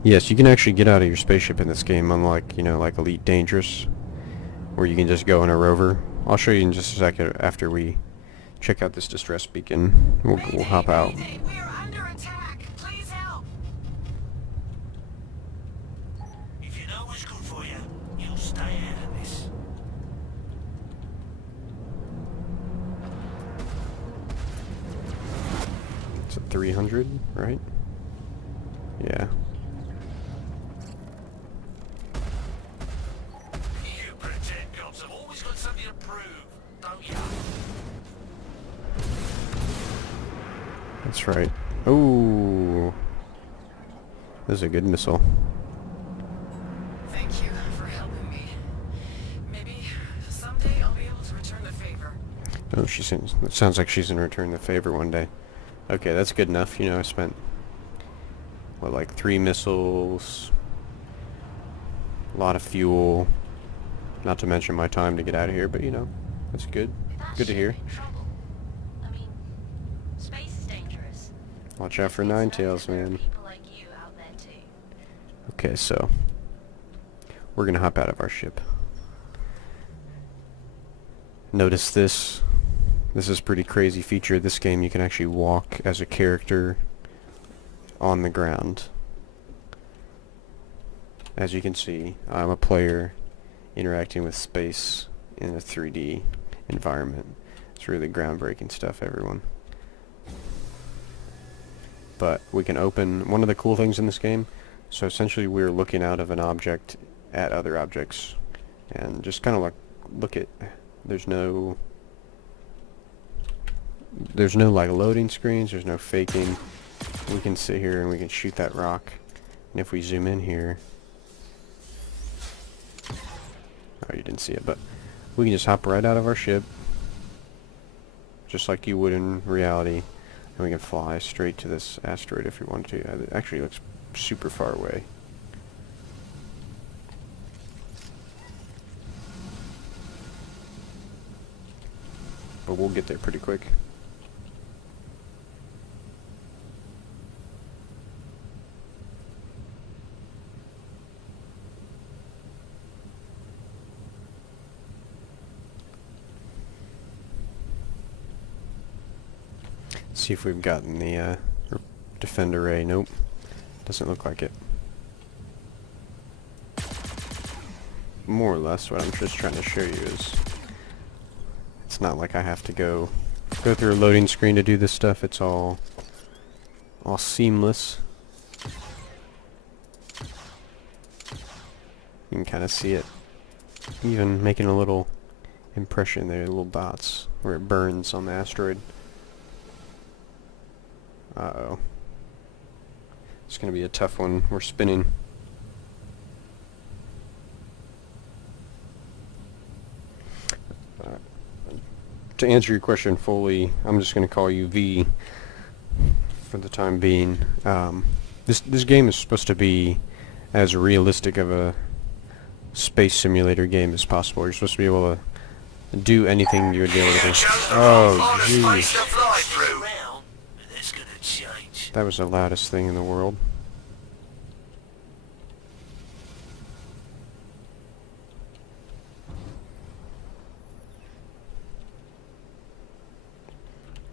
Yes, you can actually get out of your spaceship in this game, unlike, you know, like Elite Dangerous, where you can just go in a rover. I'll show you in just a second after we check out this distress beacon. We'll hop out. Mayday, we are under attack. Please help. If you know what's good for you, you'll stay out of this. It's a 300, right? Yeah. You pretend cops have always got something to prove, don't you? That's right. Oh, this is a good missile. Thank you for helping me. Maybe someday I'll be able to return the favor. Oh, it sounds like she's gonna return the favor one day. Okay, that's good enough. You know, I spent, what, like 3 missiles, a lot of fuel, not to mention my time to get out of here, but you know, that's good. Good to hear. Trouble. I mean, space is dangerous. Watch out for There's Ninetales, there are man. people like you out there too. Okay, so we're gonna hop out of our ship. Notice this. This is a pretty crazy feature. This game, you can actually walk as a character on the ground. As you can see, I'm a player interacting with space in a 3D environment. It's really groundbreaking stuff, everyone. But we can open one of the cool things in this game. So essentially we're looking out of an object at other objects and just kind of like look at, there's no like loading screens, there's no faking. we can sit here and we can shoot that rock. And if we zoom in here, oh, you didn't see it, but we can just hop right out of our ship, just like you would in reality, and we can fly straight to this asteroid if we wanted to. It actually looks super far away. But we'll get there pretty quick. See if we've gotten the defend array. Nope, doesn't look like it. More or less what I'm just trying to show you is it's not like I have to go through a loading screen to do this stuff. It's all seamless. You can kind of see it even making a little impression there, little dots where it burns on the asteroid. Uh-oh. It's gonna be a tough one. We're spinning. To answer your question fully, I'm just gonna call you V for the time being. This game is supposed to be as realistic of a space simulator game as possible. You're supposed to be able to do anything you would be able to do. Oh, jeez. That was the loudest thing in the world.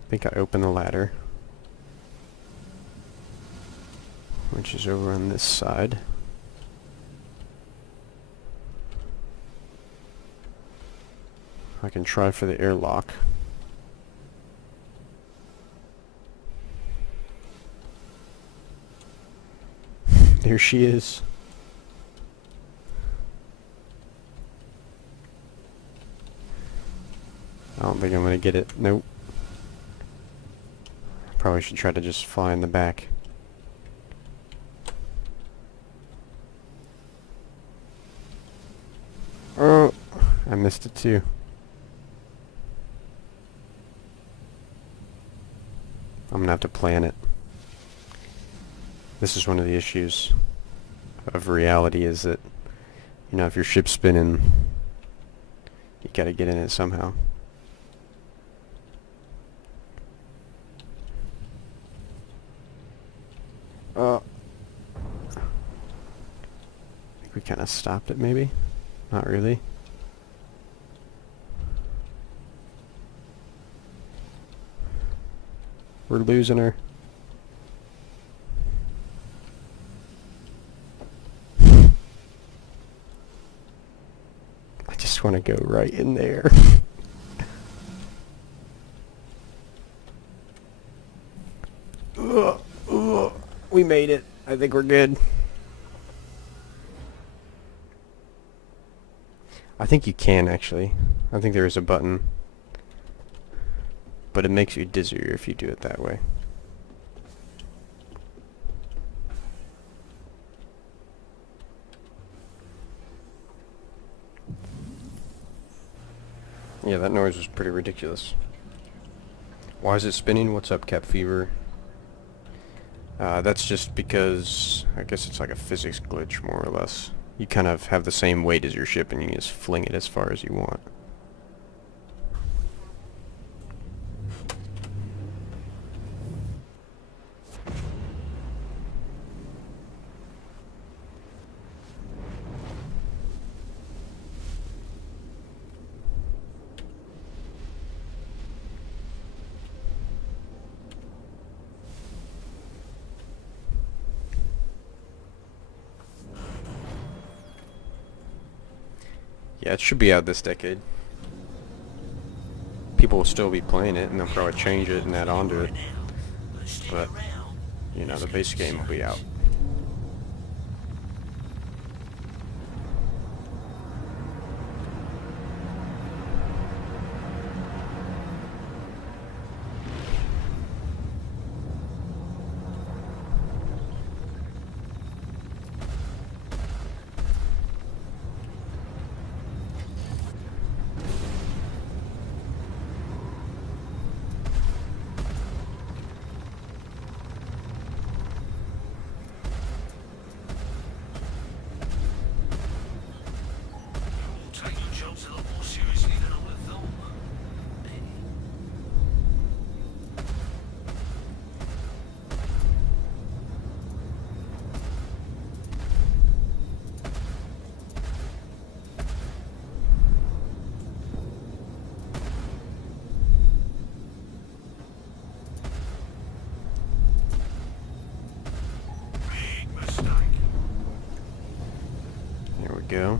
I think I opened the ladder, which is over on this side. I can try for the airlock. There she is. I don't think I'm gonna get it. Nope. Probably should try to just fly in the back. Oh, I missed it too. I'm gonna have to plan it. This is one of the issues of reality, is that, you know, if your ship's spinning, you gotta get in it somehow. I think we kind of stopped it, maybe? Not really. We're losing her. I just want to go right in there. We made it. I think we're good. I think you can, actually. I think there is a button. But it makes you dizzier if you do it that way. Yeah, that noise was pretty ridiculous. Why is it spinning? What's up, Cap Fever? That's just because, I guess it's like a physics glitch, more or less. You kind of have the same weight as your ship and you just fling it as far as you want. Yeah, it should be out this decade. People will still be playing it, and they'll probably change it and add on to it. But, you know, the base game will be out. go.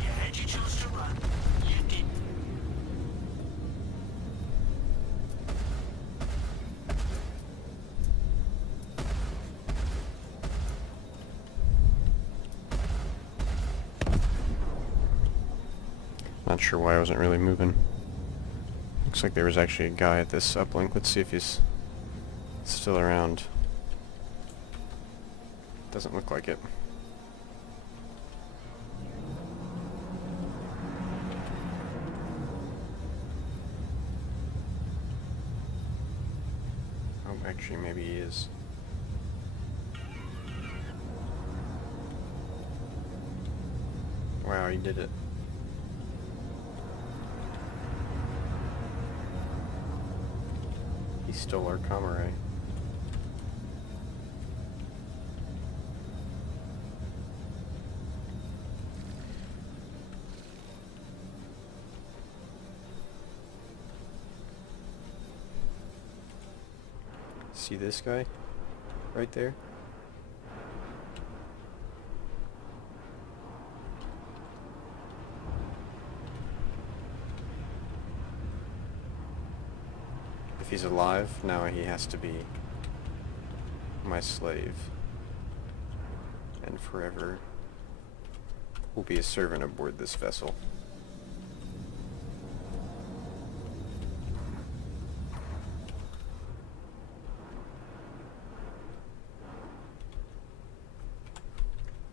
You had your chance to run. You didn't. Not sure why I wasn't really moving. Looks like there was actually a guy at this uplink. Let's see if he's still around. Doesn't look like it. Oh, actually, maybe he is. Wow, he did it. He stole our comm array. See this guy? Right there? If he's alive, now he has to be my slave. And forever will be a servant aboard this vessel.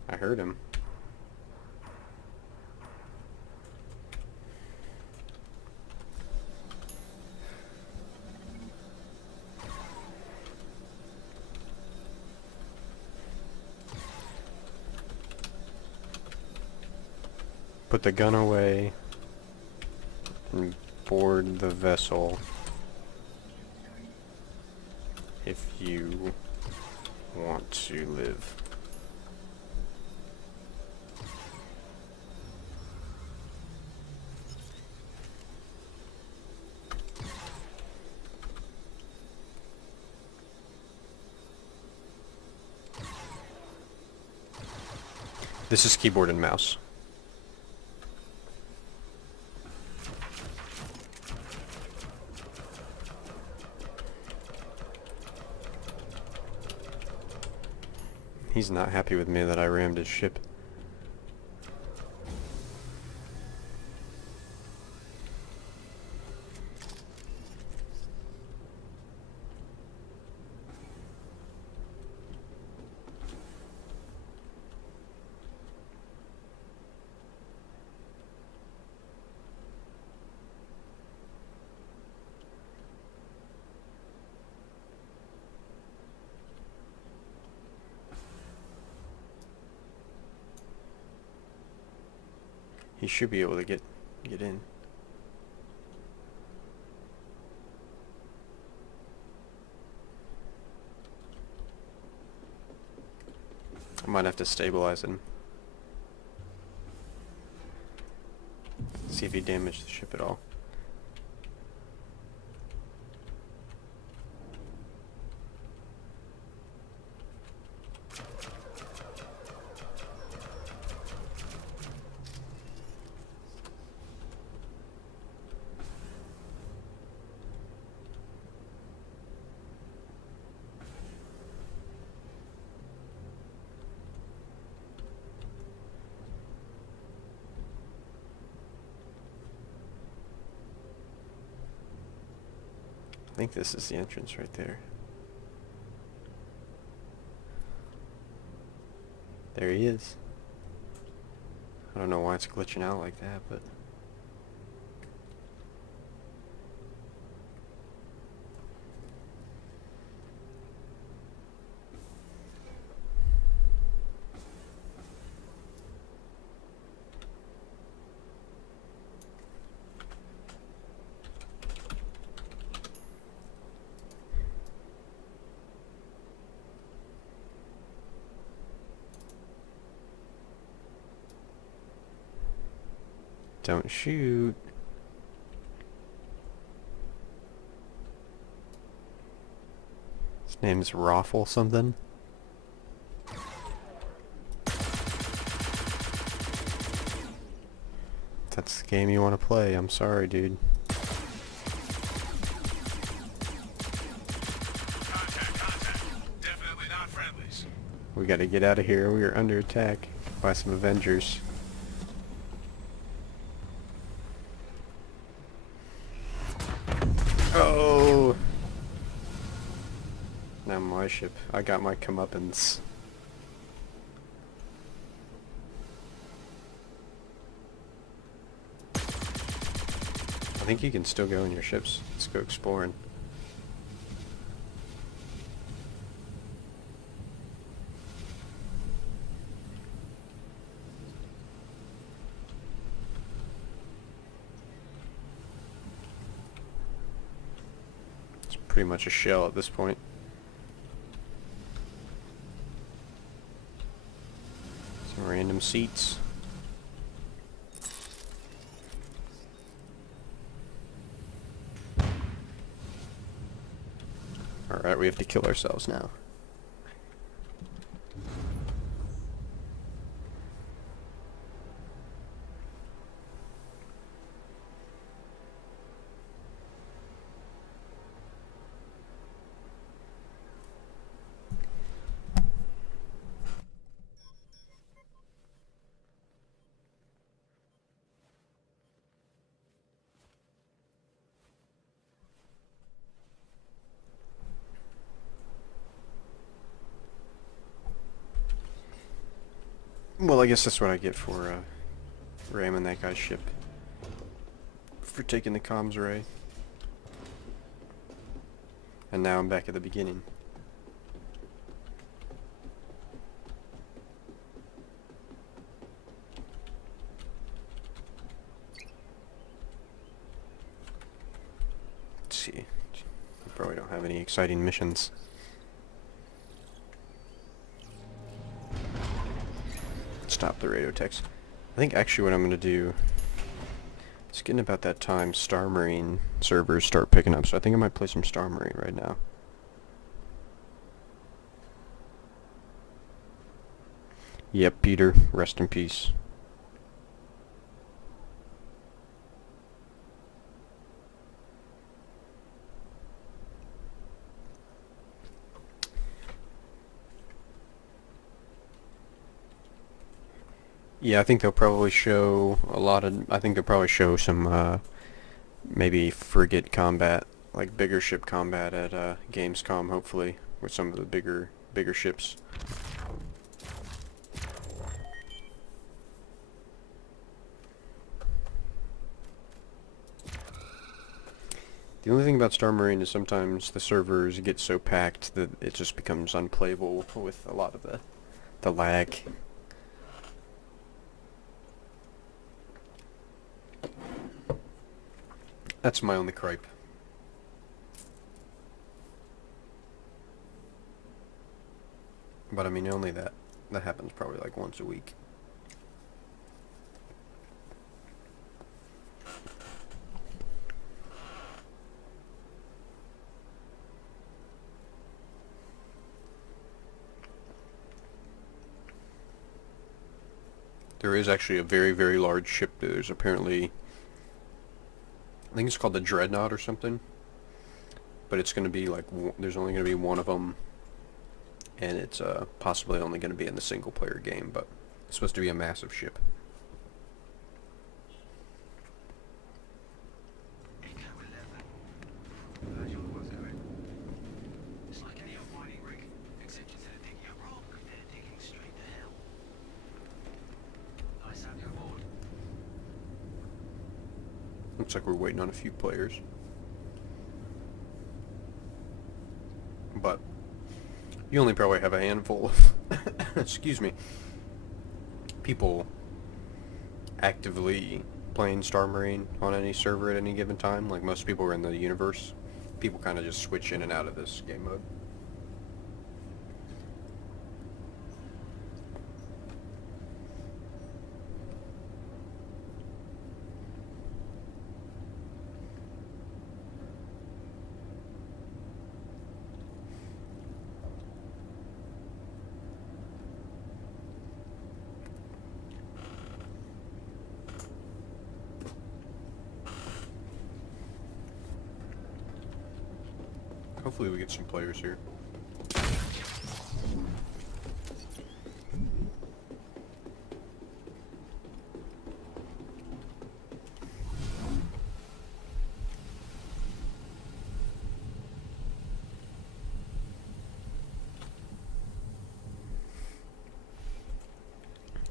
I heard him. Put the gun away and board the vessel if you want to live. This is keyboard and mouse. He's not happy with me that I rammed his ship. He should be able to get in. I might have to stabilize him. See if he damaged the ship at all. I think this is the entrance right there. There he is. I don't know why it's glitching out like that, but... Don't shoot. His name's Raffle something. If that's the game you want to play, I'm sorry, dude. Contact. Definitely not friendlies. We gotta get out of here. We are under attack by some Avengers. Oh! Now my ship. I got my comeuppance. I think you can still go in your ships. Let's go exploring. It's pretty much a shell at this point. Some random seats. Alright, we have to kill ourselves now. Well, I guess that's what I get for ramming that guy's ship. For taking the comms array. And now I'm back at the beginning. Let's see. We probably don't have any exciting missions. Stop the radio text. I think actually what I'm going to do, it's getting about that time Star Marine servers start picking up, so I think I might play some Star Marine right now. Yep, Peter, rest in peace. Yeah, I think they'll probably show a lot of, I think they'll probably show some, maybe frigate combat, like bigger ship combat at, Gamescom, hopefully, with some of the bigger ships. The only thing about Star Marine is sometimes the servers get so packed that it just becomes unplayable with a lot of the lag. That's my only gripe. But I mean, only that happens probably like once a week. There is actually a very, very large ship. There's apparently, I think it's called the Dreadnought or something. But it's going to be like, there's only going to be one of them. And it's possibly only going to be in the single player game, but it's supposed to be a massive ship. It's like any old mining rig, except instead of digging a rock, they're digging straight to hell. Nice having you aboard. Looks like we're waiting on a few players. But you only probably have a handful of excuse me, people actively playing Star Marine on any server at any given time. Like most people are in the universe. People kind of just switch in and out of this game mode. Hopefully we get some players here.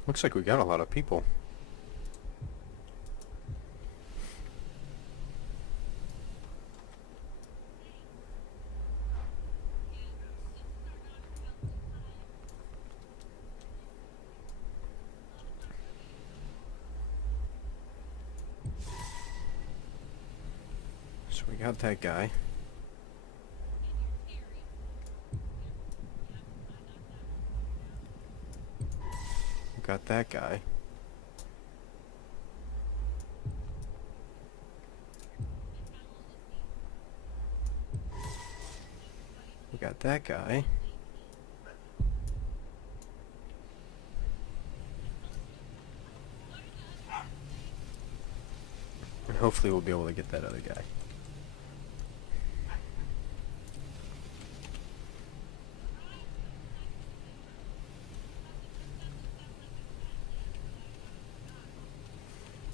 Looks like we got a lot of people. So we got that guy. We got that guy. We got that guy. And hopefully we'll be able to get that other guy.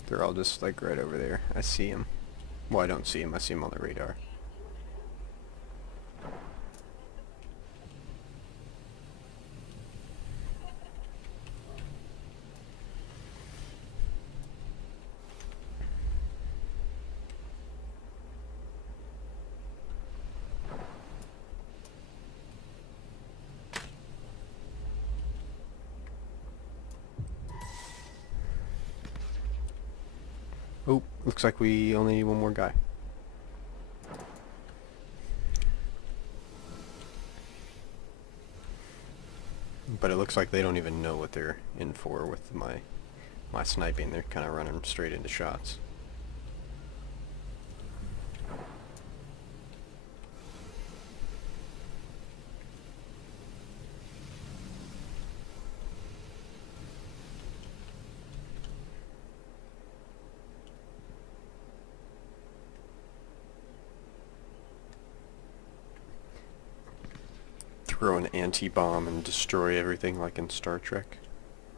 They're all just like right over there. I see him. Well, I don't see him. I see him on the radar. Oh, looks like we only need one more guy. But it looks like they don't even know what they're in for with my sniping. They're kind of running straight into shots. Throw an anti-bomb and destroy everything like in Star Trek.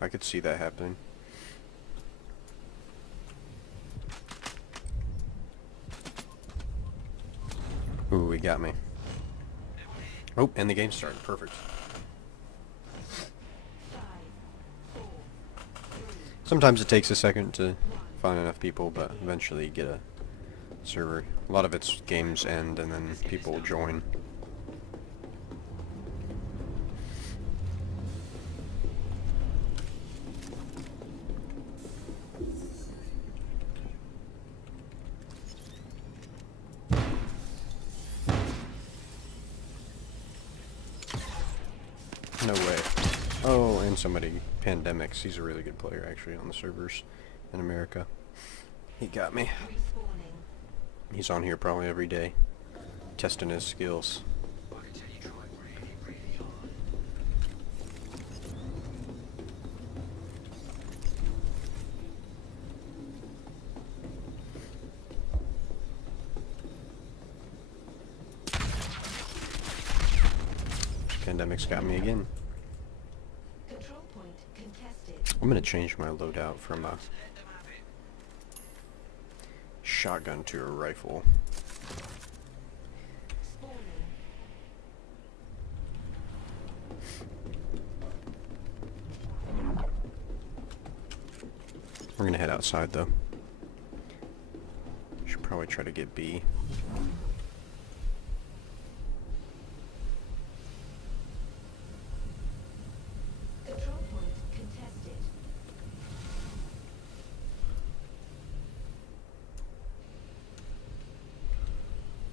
I could see that happening. Ooh, he got me. Oh, and the game started. Perfect. Sometimes it takes a second to find enough people, but eventually you get a server. A lot of it's games end and then people join. No way. Oh, and somebody, Pandemics, he's a really good player actually on the servers in America. He got me. He's on here probably every day, testing his skills. I can tell you tried really, really hard. Pandemic's got me again. Control point contested. I'm gonna change my loadout from a shotgun to a rifle. Spawning. We're gonna head outside though. Should probably try to get B. Control point contested.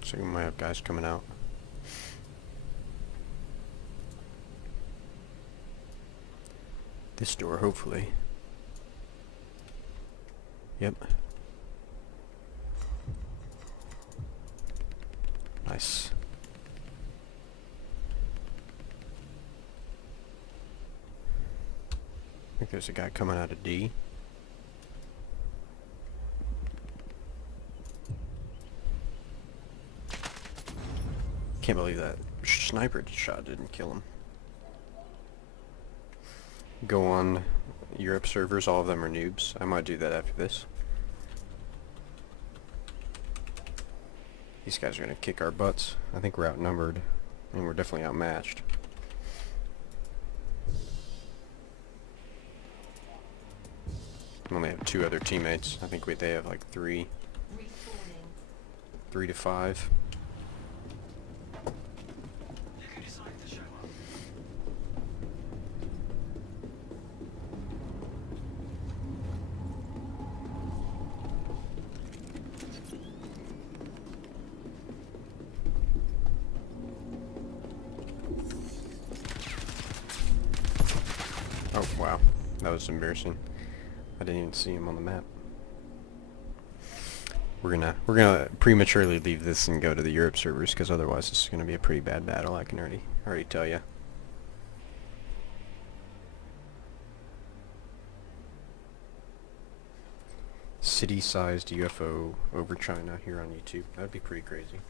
So we might have guys coming out. This door, hopefully. Yep. Nice. I think there's a guy coming out of D. Can't believe that sniper shot didn't kill him. Go on Europe servers, all of them are noobs. I might do that after this. These guys are gonna kick our butts. I think we're outnumbered, and we're definitely outmatched. We only have 2 other teammates. I think they have like 3. 3 to 5. You can decide to show up. Oh wow, that was embarrassing. I didn't even see him on the map. We're gonna prematurely leave this and go to the Europe servers, because otherwise this is gonna be a pretty bad battle. I can already tell you. City-sized UFO over China here on YouTube. That'd be pretty crazy.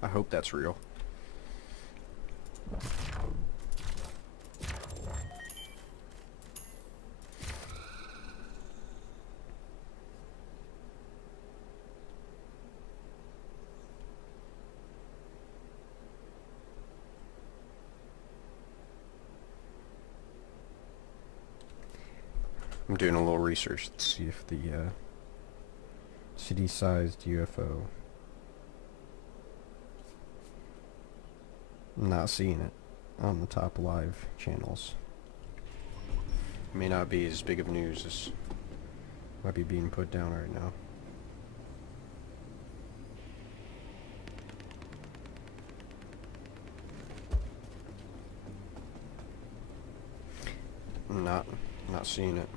I hope that's real. I'm doing a little research to see if the city-sized UFO. I'm not seeing it on the top live channels. May not be as big of news as might be being put down right now. I'm not seeing it.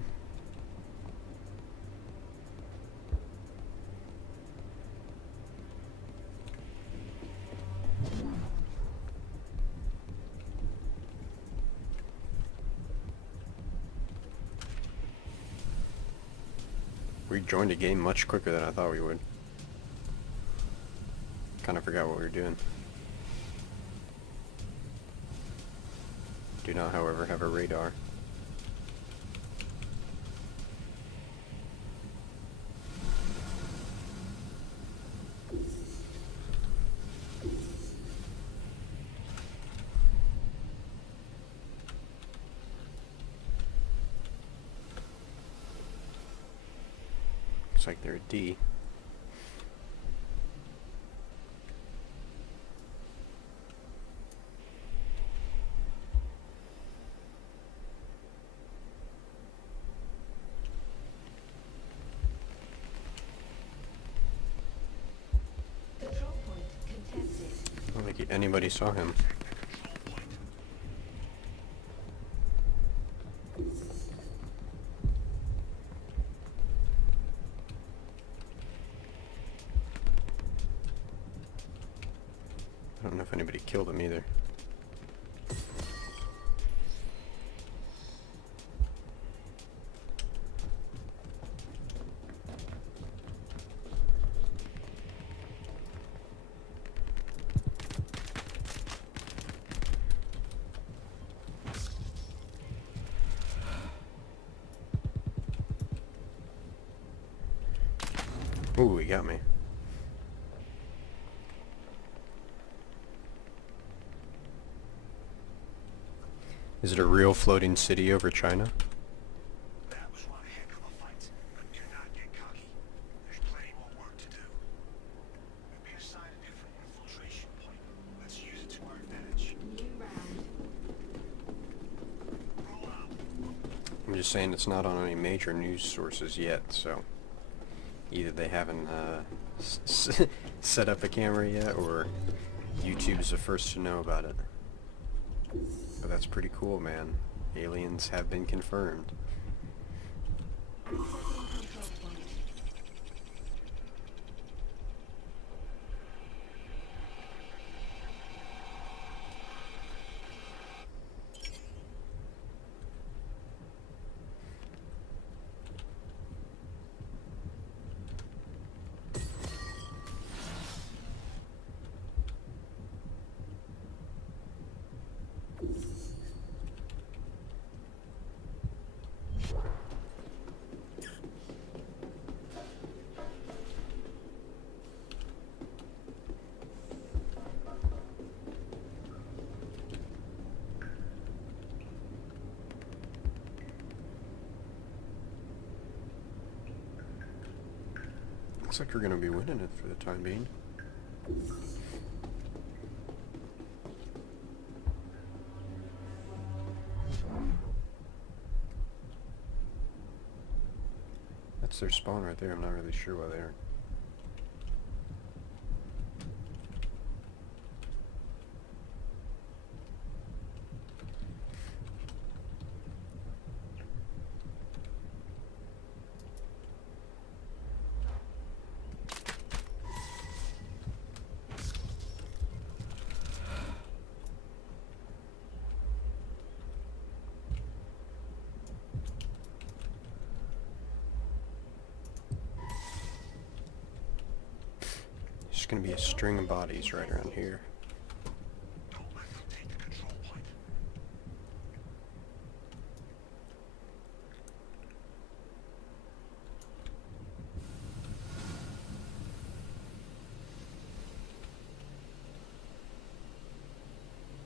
We joined a game much quicker than I thought we would. Kind of forgot what we were doing. Do not, however, have a radar. Looks like they're a D. I don't think anybody saw him. I don't know if anybody killed him either. Ooh, he got me. Is it a real floating city over China? That was one heck of a fight, but do not get cocky. There's plenty more work to do. We've been assigned a different infiltration point. Let's use it to our advantage. Roll out. I'm just saying it's not on any major news sources yet, so either they haven't set up a camera yet, or YouTube's the first to know about it. But that's pretty cool, man. Aliens have been confirmed. Looks like we're gonna be winning it for the time being. That's their spawn right there. I'm not really sure why they aren't. There's gonna be a string of bodies right around here. Don't let them take the control point.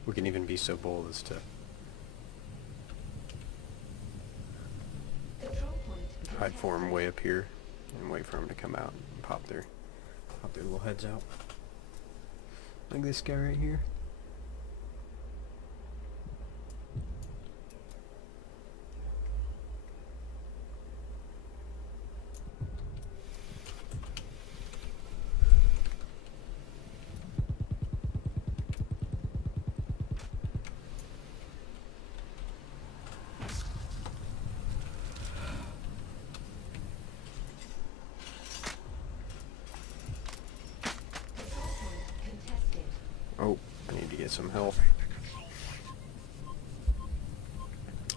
We can even be so bold as to hide for them way up here and wait for them to come out and pop their little heads out. Like this guy right here. Oh, I need to get some help.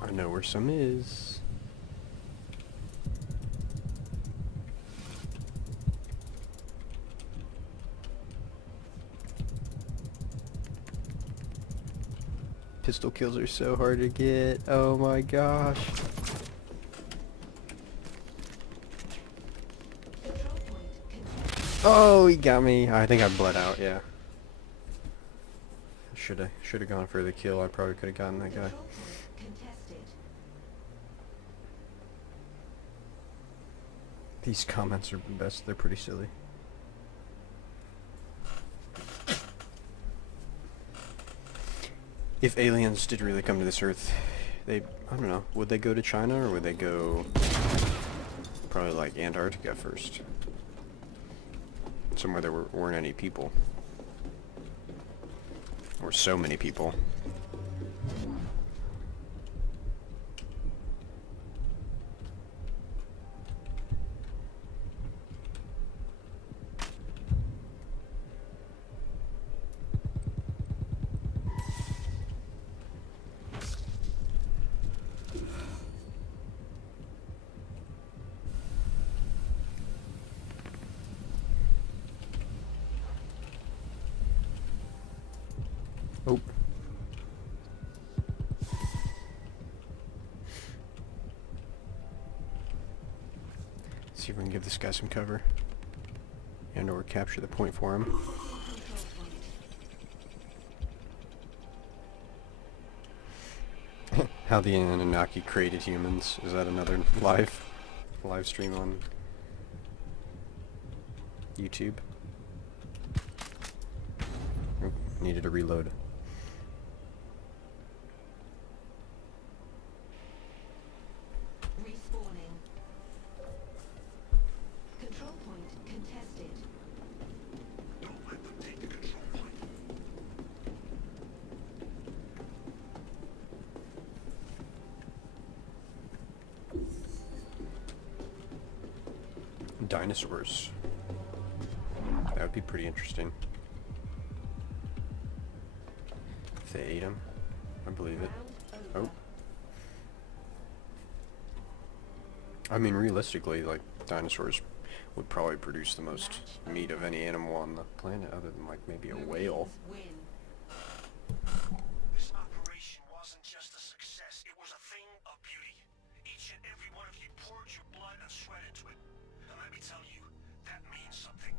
I know where some is. Pistol kills are so hard to get. Oh my gosh. Oh, he got me. I think I bled out, yeah. Should have gone for the kill. I probably could have gotten that guy. These comments are the best. They're pretty silly. If aliens did really come to this Earth, I don't know, would they go to China or would they go probably like Antarctica first? Somewhere there weren't any people. Or so many people. Oh. See if we can give this guy some cover. And or capture the point for him. How the Anunnaki created humans. Is that another live stream on YouTube? Oh, needed to reload. Dinosaurs. That would be pretty interesting. If they ate them, I believe it. Oh. I mean, realistically, like, dinosaurs would probably produce the most meat of any animal on the planet, other than, like, maybe a whale. This operation wasn't just a success, it was a thing of beauty. Each and every one of you poured your blood and sweat into it. And let me tell you, that means something.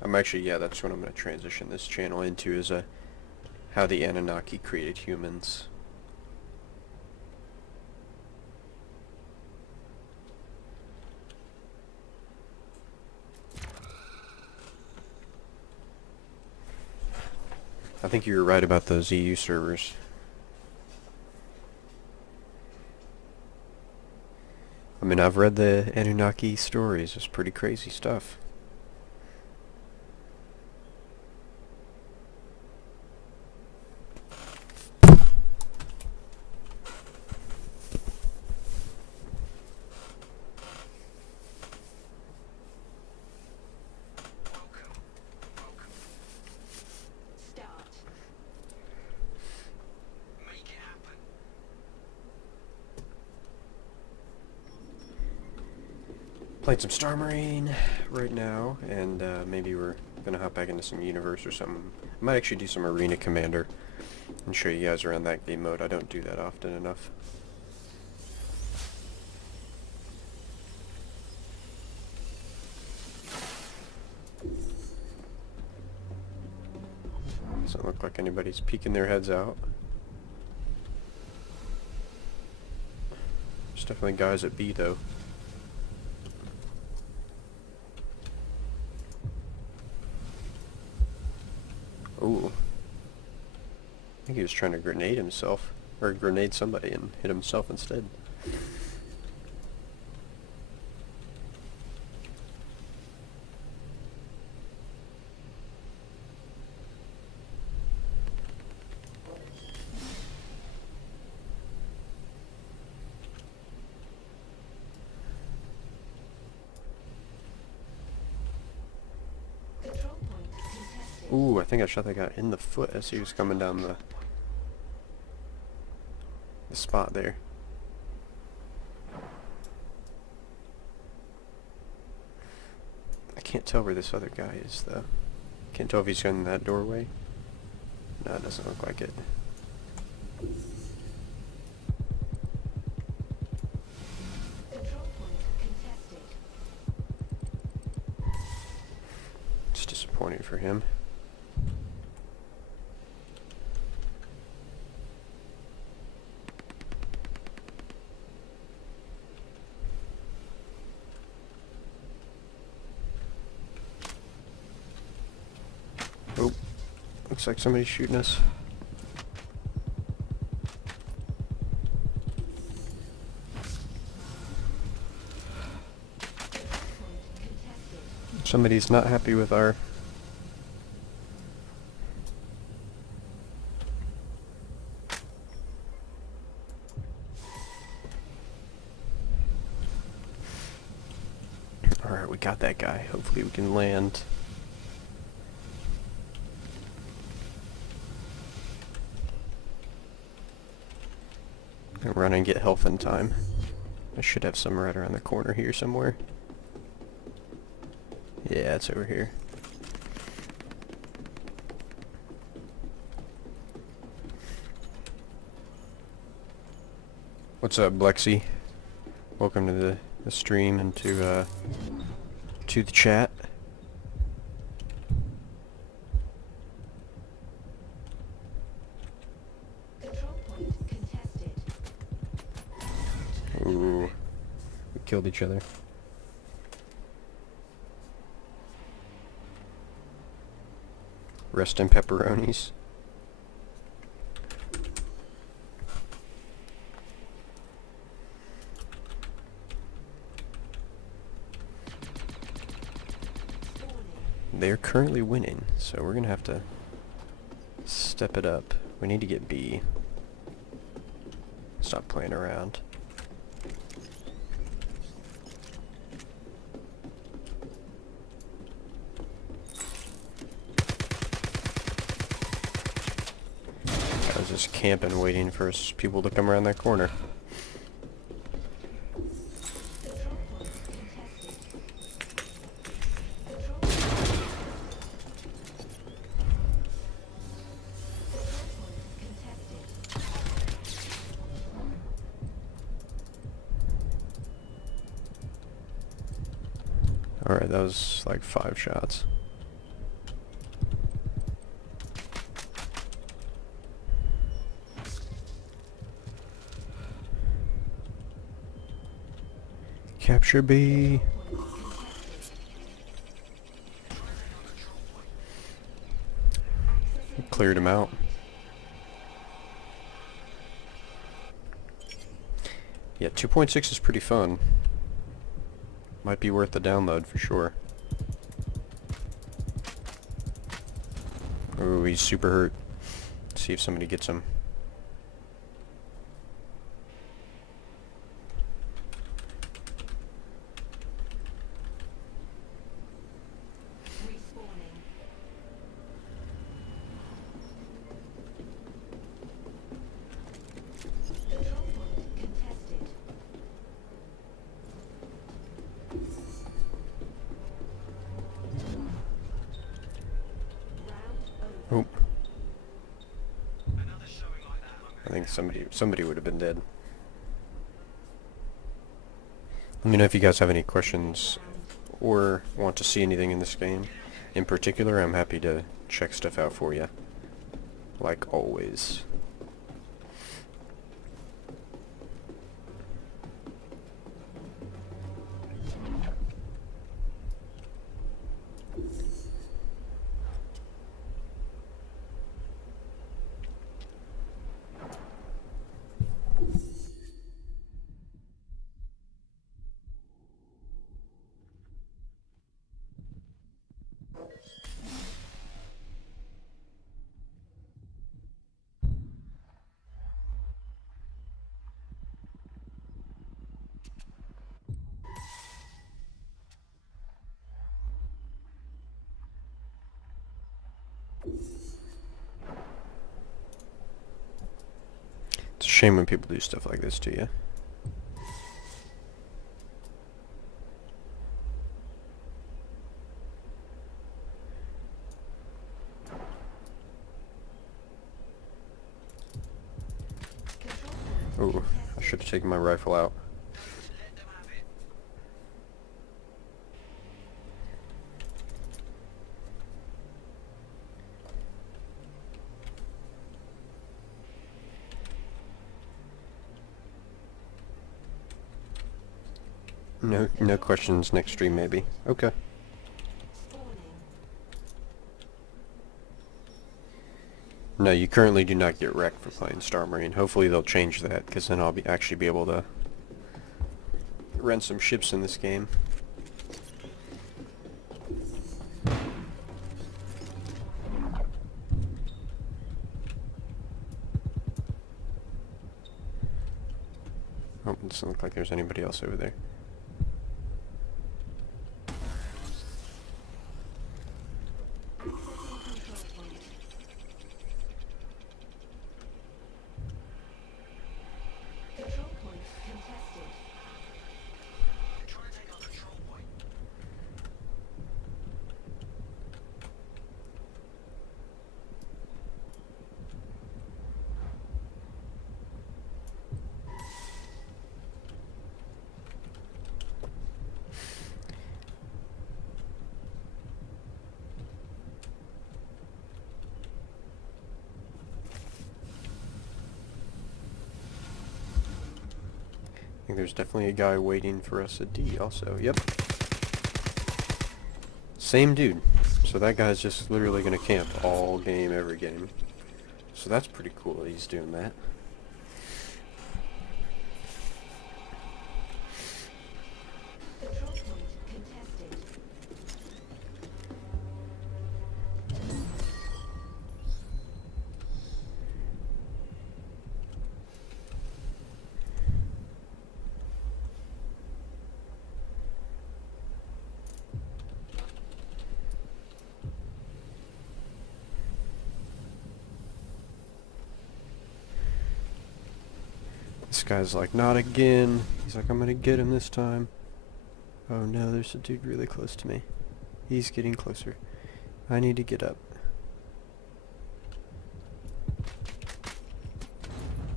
I'm actually, yeah, that's what I'm going to transition this channel into, is how the Anunnaki created humans. I think you were right about those EU servers. I mean, I've read the Anunnaki stories. It's pretty crazy stuff. Start. Make it happen. Playing some Star Marine right now, and maybe we're gonna hop back into some Universe or something. I might actually do some Arena Commander and show you guys around that game mode. I don't do that often enough. Doesn't look like anybody's peeking their heads out. There's definitely guys at B though. Ooh. I think he was trying to grenade himself. Or grenade somebody and hit himself instead. Control point contested. Ooh, I think I shot that guy in the foot as he was coming down the spot there. I can't tell where this other guy is though. Can't tell if he's in that doorway. No, it doesn't look like it. Control point contested. It's disappointing for him. Oh, looks like somebody's shooting us. Somebody's not happy with our... Alright, we got that guy. Hopefully we can land. And run and get health in time. I should have some right around the corner here somewhere. Yeah, it's over here. What's up, Blexy? Welcome to the stream and to the chat. Control point contested. Ooh, we killed each other. Rest in pepperonis. They're currently winning, so we're gonna have to step it up. We need to get B. Stop playing around. I was just camping, waiting for people to come around that corner. Alright, that was like 5 shots. Capture B. cleared them out. Yeah, 2.6 is pretty fun. Might be worth the download for sure. Ooh, he's super hurt. Let's see if somebody gets him. Oop. I think somebody would have been dead. Let me know if you guys have any questions or want to see anything in this game. In particular, I'm happy to check stuff out for you. Like always. It's a shame when people do stuff like this to you. Oh, I should have taken my rifle out. No questions next stream maybe. Okay. No, you currently do not get wrecked for playing Star Marine. Hopefully they'll change that, because then I'll actually be able to rent some ships in this game. Oh, it doesn't look like there's anybody else over there. I think there's definitely a guy waiting for us at D also. Yep. Same dude. So that guy's just literally gonna camp all game, every game. So that's pretty cool that he's doing that. This guy's like, not again. He's like, I'm gonna get him this time. Oh no, there's a dude really close to me. He's getting closer. I need to get up.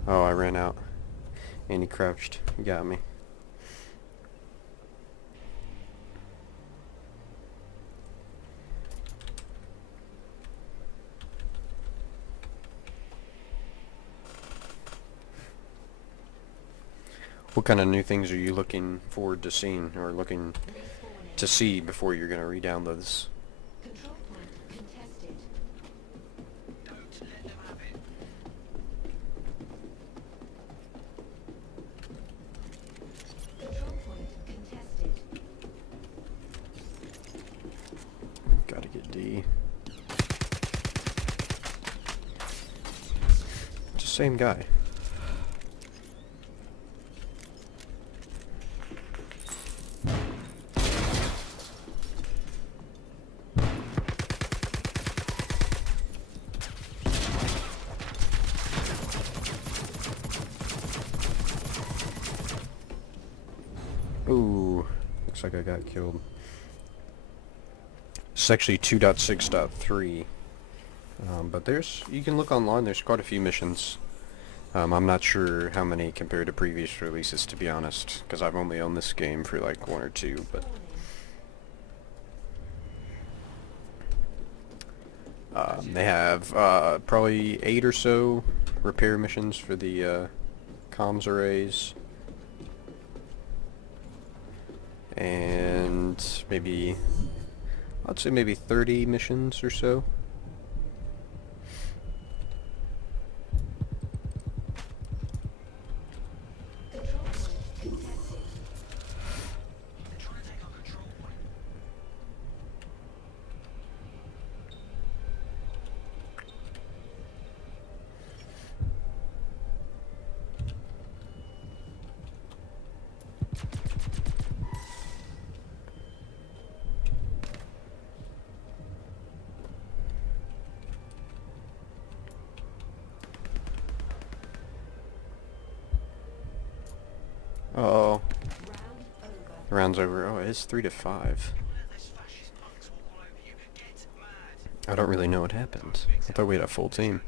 Oh, I ran out. And he crouched. He got me. What kind of new things are you looking forward to seeing, or looking to see before you're going to re-download this? Control point contested. Don't Same guy. Ooh, looks like I got killed. It's actually 2.6.3. But you can look online, there's quite a few missions. I'm not sure how many compared to previous releases, to be honest, because I've only owned this game for like 1 or 2, but... they have probably 8 or so repair missions for the comms arrays. And maybe, I'd say maybe 30 missions or so. Uh-oh. The round's over. Oh, it is 3-5. I don't really know what happened. I thought we had a full team.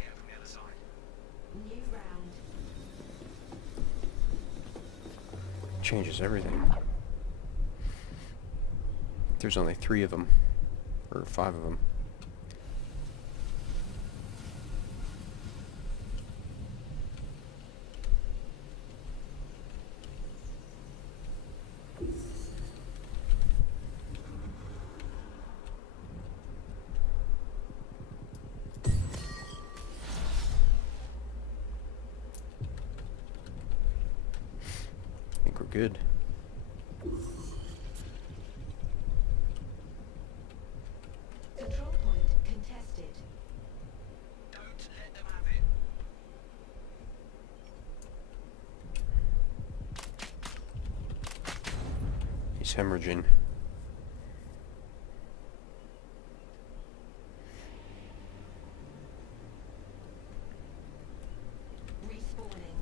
Changes everything. There's only 3 of them. Or 5 of them. I think we're good. Control point contested. Don't let them have it. He's hemorrhaging. Respawning.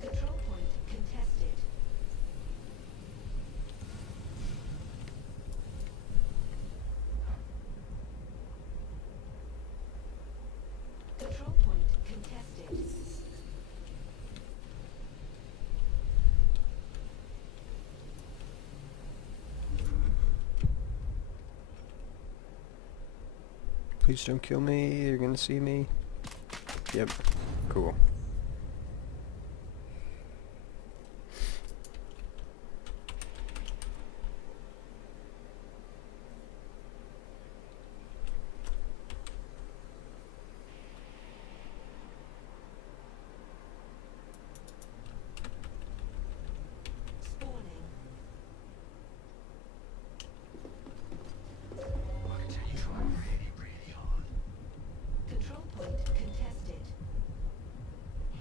Control point contested. Control point contested. Please don't kill me. You're gonna see me. Yep. Cool. Spawning. I can tell you try really, really hard. Control point contested.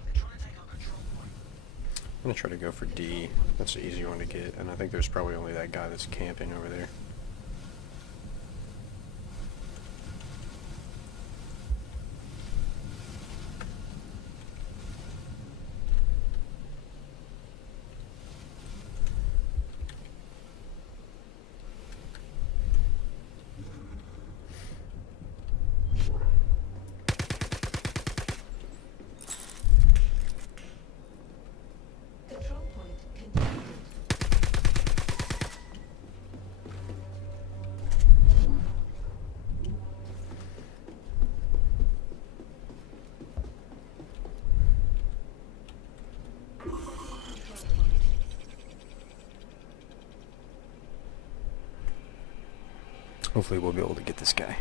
They're trying to take our control point. I'm gonna try to go for D. That's the easy one to get, and I think there's probably only that guy that's camping over there. Control point contested. Hopefully we'll be able to get this guy.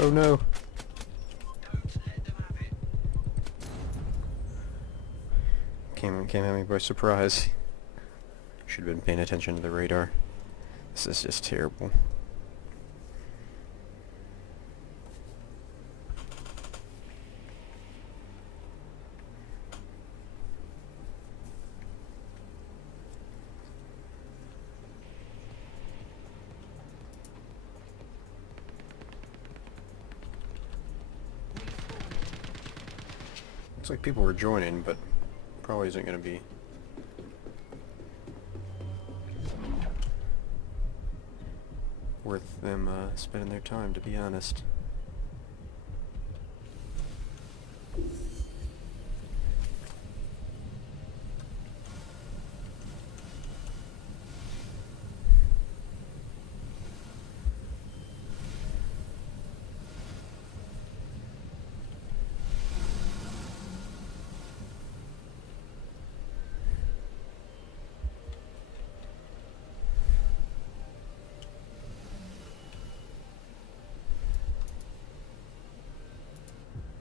Oh no. Don't let them have it. Came at me by surprise. Should have been paying attention to the radar. This is just terrible. Looks like people were joining, but probably isn't going to be worth them spending their time, to be honest.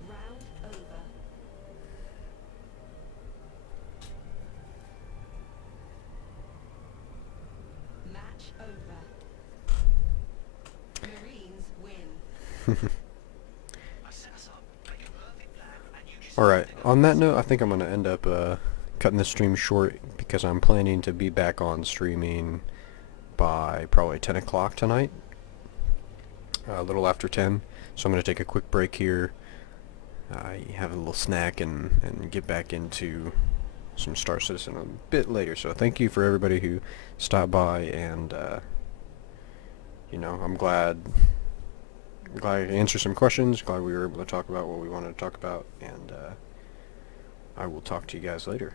Round over. Match over. Marines win. I set us up, make a perfect plan, and you just... Alright, on that note, I think I'm going to end up cutting this stream short because I'm planning to be back on streaming by probably 10 o'clock tonight. A little after 10. So I'm going to take a quick break here, have a little snack, and get back into some Star Citizen a bit later. So thank you for everybody who stopped by, and you know, I'm glad I answered some questions, glad we were able to talk about what we wanted to talk about, and I will talk to you guys later.